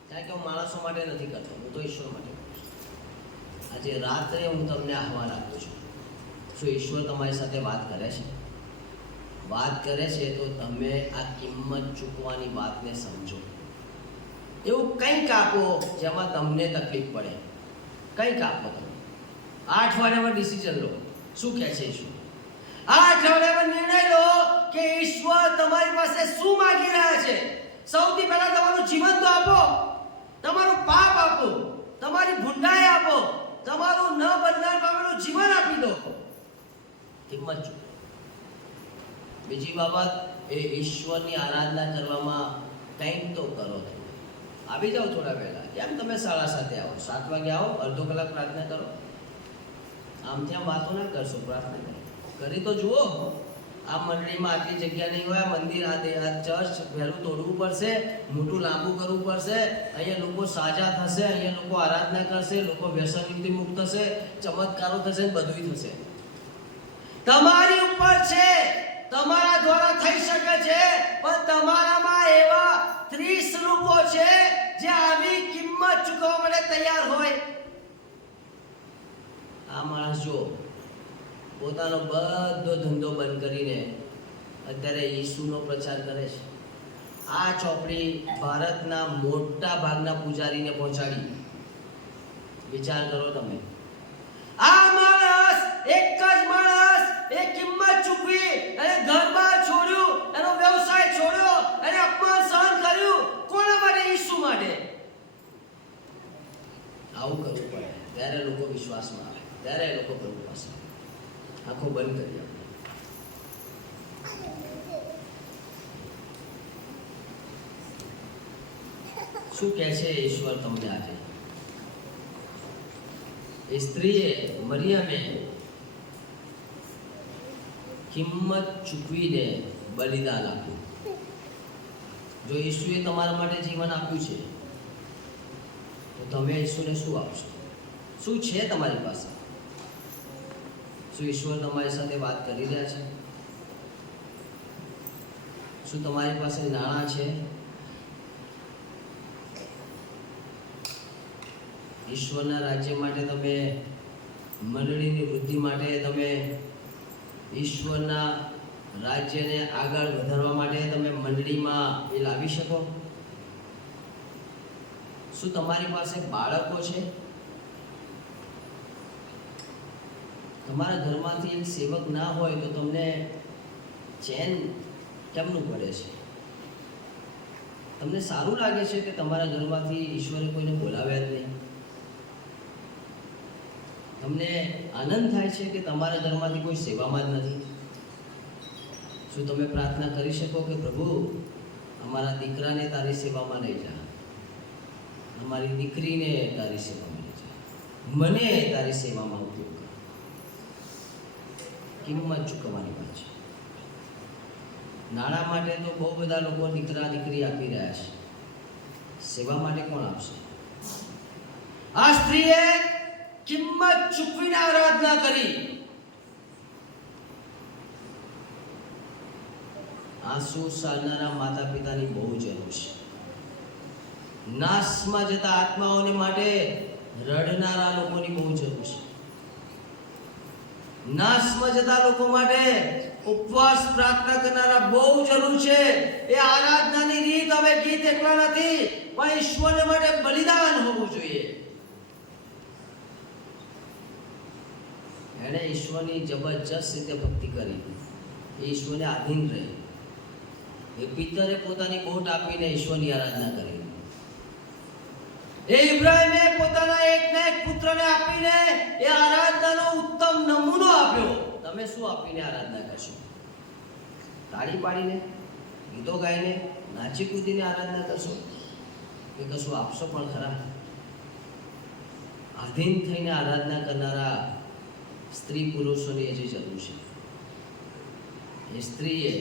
કારણ કે હું માણસો માટે નથી કરતો, હું તો ઈશ્વર માટે કરું છું. આજે રાત્રે હું તમને આહવાન આપું છું. શું ઈશ્વર તમારી સાથે વાત કરે છે? વાત કરે છે તો તમે આ કિંમત ચૂકવાની વાતને સમજો. એવું કંઈક આપો જેમાં તમને તકલીફ પડે. કંઈક આપો તમે. 8 અઠવાડિયામાં ડિસિઝન લો. શું કહે છે ઈશ્વર? 8 અઠવાડિયામાં નિર્ણય લો કે ઈશ્વર તમારી પાસે શું માંગી રહ્યા છે. સૌથી પહેલા તમારું જીવન તો આપો, તમારું પાપ આપો, તમારી ભૂંડાઈ આપો, તમારું ન બદલાણ પામેલું જીવન આપી દો. કિંમત ચૂકવો. બીજી બાબત એ ઈશ્વરની આરાધના કરવામાં કંઈક તો કરો તમે. આવી જાઓ થોડા વહેલા. કેમ તમે 7:30 આવો? 7 વાગે આવો, અડધો કલાક પ્રાર્થના કરો. આમથી આમ વાતો ના કરશો, પ્રાર્થના કરી તો જુઓ. આ મંડળીમાં આટલી જગ્યા નહીં હોય, મંદિર આ ચર્ચ વહેલું તોડવું પડશે, મોટું લાંબુ કરવું પડશે. અહીંયા લોકો સાજા થશે, અહીંયા લોકો આરાધના કરશે, લોકો વ્યસનથી મુક્ત થશે, ચમત્કારો થશે, બધું થશે. તમારી ઉપર છે, તમારા દ્વારા થઈ શકે છે, પણ તમારામાં એવા 30 લોકો છે જે આવી કિંમત ચૂકવવા માટે તૈયાર હોય. આ માણસ જો પોતાનો બધો ધંધો બંધ કરીને અત્યારે ઈસુનો પ્રચાર કરે છે. આ ચોપડી ભારતના મોટા ભાગના પૂજારીને પહોંચાડી. વિચાર કરો તમે. આ માણસ, એક જ માણસ, એ કિંમત ચૂકવી અને ઘર-બાર છોડ્યું, એનો વ્યવસાય છોડ્યો, અને અપમાન સહન કર્યું. કોના માટે? ઈસુ માટે. આવું કરવું પડે, ત્યારે લોકો વિશ્વાસમાં આવે, ત્યારે લોકો પ્રભુ પાસે આવે. આંખો બંધ કરી આપણે. શું કહે છે ઈશ્વર તમને આજે? એ સ્ત્રીએ, મરિયમે કિંમત ચૂકવીને બલિદાન આપ્યું. જો ઈસુએ તમારા માટે જીવન આપ્યું છે તો તમે ઈસુને શું આપશો? શું છે તમારી પાસે? શું ઈશ્વર તમારી સાથે વાત કરી રહ્યા છે? શું તમારી પાસે નાણાં છે? ઈશ્વરના રાજ્ય માટે તમે, મંડળીની વૃદ્ધિ માટે તમે, ઈશ્વરના રાજ્યને આગળ વધારવા માટે તમે મંડળીમાં એ લાવી શકો? શું તમારી પાસે બાળકો છે? તમારા ઘરમાંથી એક સેવક ના હોય તો તમને ચેન કેમનું પડે છે? તમને સારું લાગે છે કે તમારા ઘરમાંથી ઈશ્વરે કોઈને બોલાવ્યા જ નહીં? તમને આનંદ થાય છે કે તમારા ઘરમાંથી કોઈ સેવામાં જ નથી? શું તમે પ્રાર્થના કરી શકો કે પ્રભુ, અમારા દીકરાને તારી સેવામાં લઈ જા, અમારી દીકરીને તારી સેવામાં લઈ જા, મને તારી સેવામાં ઉપયોગ કર? કિંમત ચૂકવવાની વાત છે. નાણાં માટે તો બહુ બધા લોકો દીકરા દીકરી આપી રહ્યા છે, સેવા માટે કોણ આપશે? આ સ્ત્રીએ કિંમત ચૂકવીને આરાધના કરી. આંસુ સારનારા માતા પિતાની બહુ જરૂર છે. નાશમાં જતા આત્માઓને માટે રડનારા લોકોની બહુ જરૂર છે. નાશમાં જતા લોકો માટે ઉપવાસ પ્રાર્થના કરનારા બહુ જરૂર છે. એ આરાધનાની રીત હવે ગીત એકલા નથી, પણ ઈશ્વર માટે બલિદાન હોવું જોઈએ. એણે ઈશ્વરની જબરજસ્ત રીતે ભક્તિ કરી, એ ઈશ્વરને આધીન રહી. એ પિતરે પોતાની બોટ આપીને ઈશ્વરની આરાધના કરી. એ ઇબ્રાહીમે પોતાના એકના એક પુત્રને આપીને એ આરાધનાનો ઉત્તમ નમૂનો આપ્યો. તમે શું આપીને આરાધના કરશો? તાળી પાડીને, ગીતો ગાઈને, નાચી કૂદીને આરાધના કરશો? કે કશું આપશો પણ ખરા? આધીન થઈને આરાધના કરનારા સ્ત્રી પુરુષોની જે જરૂર છે. એ સ્ત્રીએ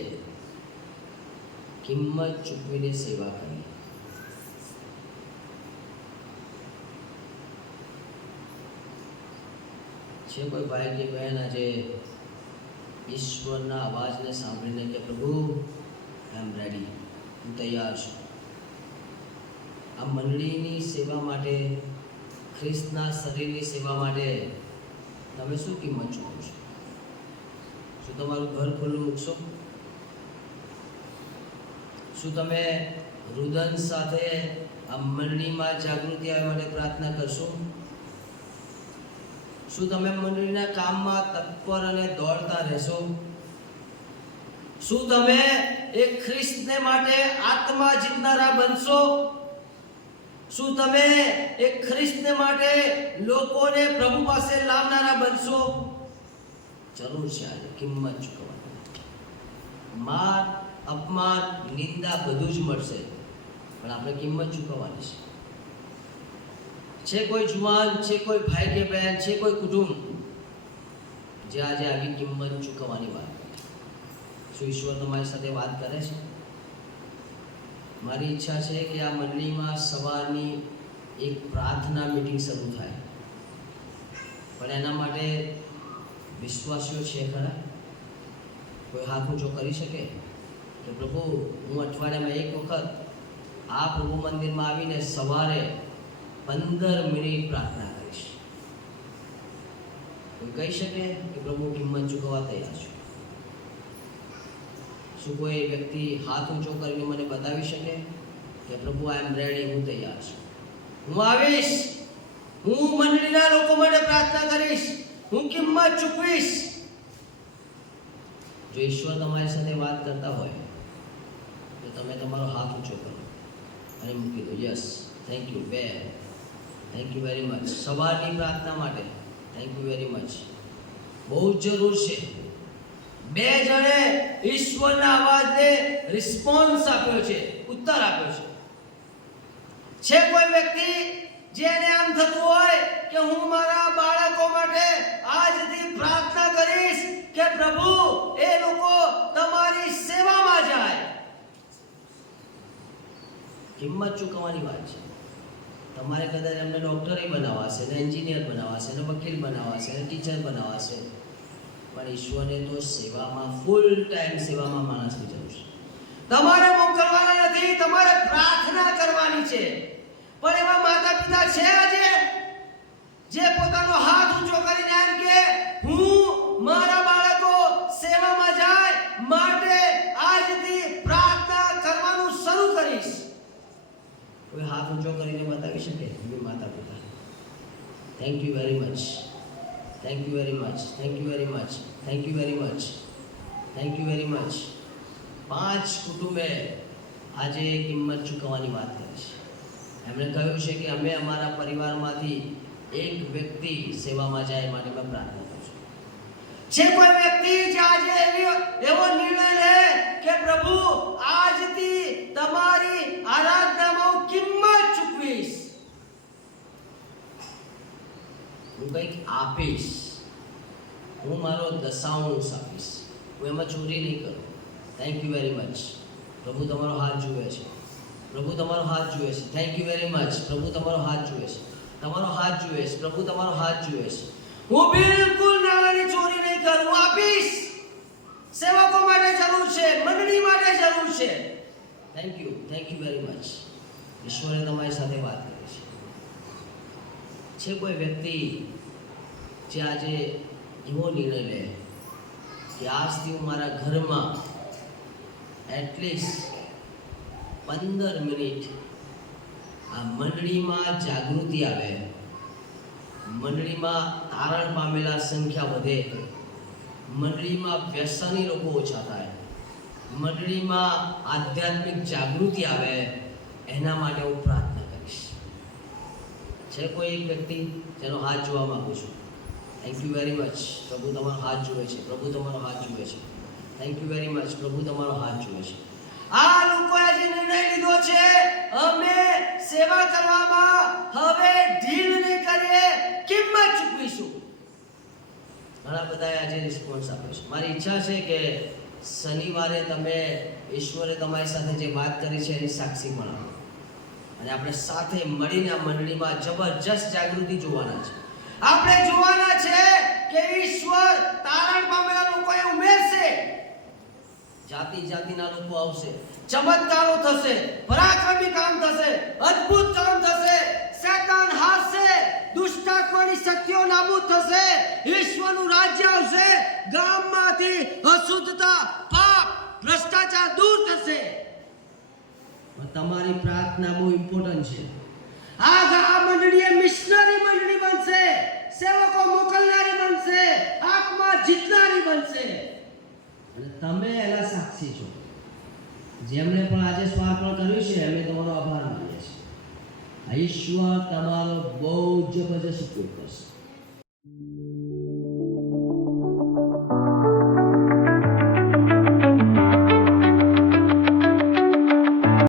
કિંમત ચૂકવીને સેવા કરી. છે કોઈ ભાઈ કે બહેન આજે ઈશ્વરના અવાજને સાંભળીને કે પ્રભુ, આઈ એમ રેડી, હું તૈયાર છું, આ મંડળીની સેવા માટે, ખ્રિસ્તના શરીરની સેવા માટે તમે શું કિંમત ચૂકવશો? શું તમારું ઘર ખુલ્લું મૂકશો? શું તમે રુદન સાથે આ મંડળીમાં જાગૃતિ આવે માટે પ્રાર્થના કરશો? શું તમે મંડળીના કામમાં તત્પર અને દોડતા રહેશો? શું તમે એક ખ્રિસ્તને માટે આત્મા જીતનારા બનશો? શું તમે એક ખ્રિસ્તને માટે લોકોને પ્રભુ પાસે લાવનારા બનશો? જરૂર છે આજે કિંમત ચૂકવવાની. માર, અપમાન, નિંદા બધું જ મળશે, પણ આપણે કિંમત ચૂકવવાની છે કોઈ જુવાન, છે કોઈ ભાઈ કે બહેન, છે કોઈ કુટુંબ જે આજે આવી કિંમત ચૂકવવાની વાત કરે છે? શું ઈશ્વર તમારી સાથે વાત કરે છે? મારી ઈચ્છા છે કે આ મંડળીમાં સવારની એક પ્રાર્થના મીટિંગ શરૂ થાય, પણ એના માટે વિશ્વાસીઓ છે ખરા? કોઈ હાથ ઊંચો કરી શકે કે પ્રભુ હું અઠવાડિયામાં એક વખત આ પ્રભુ મંદિરમાં આવીને સવારે 15 મિનિટ પ્રાર્થના કરીશ? કોઈ કહી શકે કે પ્રભુ કિંમત ચૂકવવા તૈયાર છું? શું કોઈ વ્યક્તિ હાથ ઊંચો કરીને મને બતાવી શકે કે પ્રભુ આઈ એમ રેડી, હું તૈયાર છું, હું આવીશ, હું મંડળીના લોકો માટે પ્રાર્થના કરીશ, હું કિંમત ચૂકવીશ? જો ઈશ્વર તમારી સાથે વાત કરતા હોય તો તમે તમારો હાથ ઊંચો કરો અને મૂકી દો. યસ, થેન્ક યુ બે, થેન્ક યુ વેરી મચ. સવારની પ્રાર્થના માટે થેન્ક યુ વેરી મચ. બહુ જ જરૂર છે. બે જણે ઈશ્વરના અવાજને રિસ્પોન્સ આપ્યો છે, ઉત્તર આપ્યો છે. છે કોઈ વ્યક્તિ જેને આમ થતું હોય કે હું મારા બાળકો માટે આજથી પ્રાર્થના કરીશ કે પ્રભુ એ લોકો તમારી સેવામાં જાય? કિંમત ચૂકવવાની વાત છે. તમારે કદાચ એમને ડોક્ટરે બનાવવા છે, ને એન્જિનિયર બનાવવા છે, ને વકીલ બનાવવા છે, ને ટીચર બનાવવા છે, પણ ઈશ્વરને તો સેવામાં, ફૂલ ટાઈમ સેવામાં માણસની જરૂર છે. તમારે મોકલવાના નથી, તમારે પ્રાર્થના કરવાની છે. પણ એવા માતા પિતા છે આજે જે પોતાનો હાથ ઊંચો કરીને એમ કે હું મારા બાળકો સેવામાં જાય માટે આજથી પ્રાર્થના કરવાનું શરૂ કરીશ? કોઈ હાથ ઊંચો કરીને બતાવી શકે? માતા પિતા, thank you very much, thank you very much, thank you very much, thank you very much, thank you very much. 5 કુટુંબે આજે કિંમત ચૂકવવાની વાત કરી છે. એમણે કહ્યું છે કે અમે અમારા પરિવારમાંથી એક વ્યક્તિ સેવામાં જાય માટે અમે પ્રાર્થના કરીશું. છે કોઈ વ્યક્તિ જે આજે એવો નિર્ણય લે કે પ્રભુ આજથી તમારી આરાધનામાં હું કિંમત ચૂકવીશ, હું કંઈક આપીશ, હું મારો દશાંશ આપીશ, હું એમાં ચોરી નહીં કરું? Thank you very much. પ્રભુ તમારો હાથ જુએ છે, પ્રભુ તમારો હાથ જુએ છે. Thank you very much. પ્રભુ તમારો હાથ જુએ છે, તમારો હાથ જુએ છે, પ્રભુ તમારો હાથ જુએ છે. હું બિલકુલ નાણાંની ચોરી નહીં કરું, હું આપીશ. સેવકો માટે જરૂર છે, મંડળી માટે જરૂર છે. Thank you very much. ઈશ્વરે તમારી સાથે વાત કરી છે કોઈ વ્યક્તિ જે આજે એવો નિર્ણય લે કે આજથી હું મારા ઘરમાં એટલીસ્ટ 15 મિનિટ આ મંડળીમાં જાગૃતિ આવે, મંડળીમાં તારણ પામેલા સંખ્યા વધે, મંડળીમાં વ્યસની લોકો ઓછા થાય, મંડળીમાં આધ્યાત્મિક જાગૃતિ આવે, એના માટે હું પ્રાર્થના કરીશ? છે કોઈ એક વ્યક્તિ જેનો હાથ જોવા માંગુ છું? Thank you very much. પ્રભુ તમારો હાથ જુએ છે, પ્રભુ તમારો હાથ જુએ છે. Thank you very much. પ્રભુ તમારો હાથ જુએ છે. આ લોકોએ જે નિર્ણય લીધો છે, અમે સેવા કરવામાં હવે ઢીલ નહીં કરીએ, કિંમત ચૂકવીશું. ઘણા બધાએ આજે રિસ્પોન્સ આપ્યો છે. મારી ઈચ્છા છે કે શનિવારે તમે ઈશ્વરે તમારી સાથે જે વાત કરી છે એની સાક્ષી પણ આપો, અને આપણે સાથે મળીને આ મંડળીમાં જબરજસ્ત જાગૃતિ જોવાના છે. આપણે જોવાના છે કે ઈશ્વર તારણ પામેલા લોકોએ ઉમેરશે, જાતિ જાતિના લોકો આવશે, ચમત્કારો થશે, પરાક્રમી કામ થશે, અદ્ભુત કામ થશે, શૈતાન હારશે, દુષ્ટાત્માની શક્તિઓ નાબૂદ થશે, ઈશ્વરનું રાજ્ય આવશે, ગામમાંથી અશુદ્ધતા, પાપ, ભ્રષ્ટાચાર દૂર થશે. તમારી પ્રાર્થના બહુ ઇમ્પોર્ટન્ટ છે. આ મંડળી મિશનરી મંડળી બનશે, સેવકો મોકલનારી બનશે, આત્મા જીતનારી બનશે, અને તમે એના સાક્ષી છો. જેમણે પણ આજે સ્વાર્પણ કર્યું છે એમને તમારો આભાર માનીએ છીએ. ઈશ્વર તમારો બહુ જબરજસ્ત ઉપયોગ કરશે.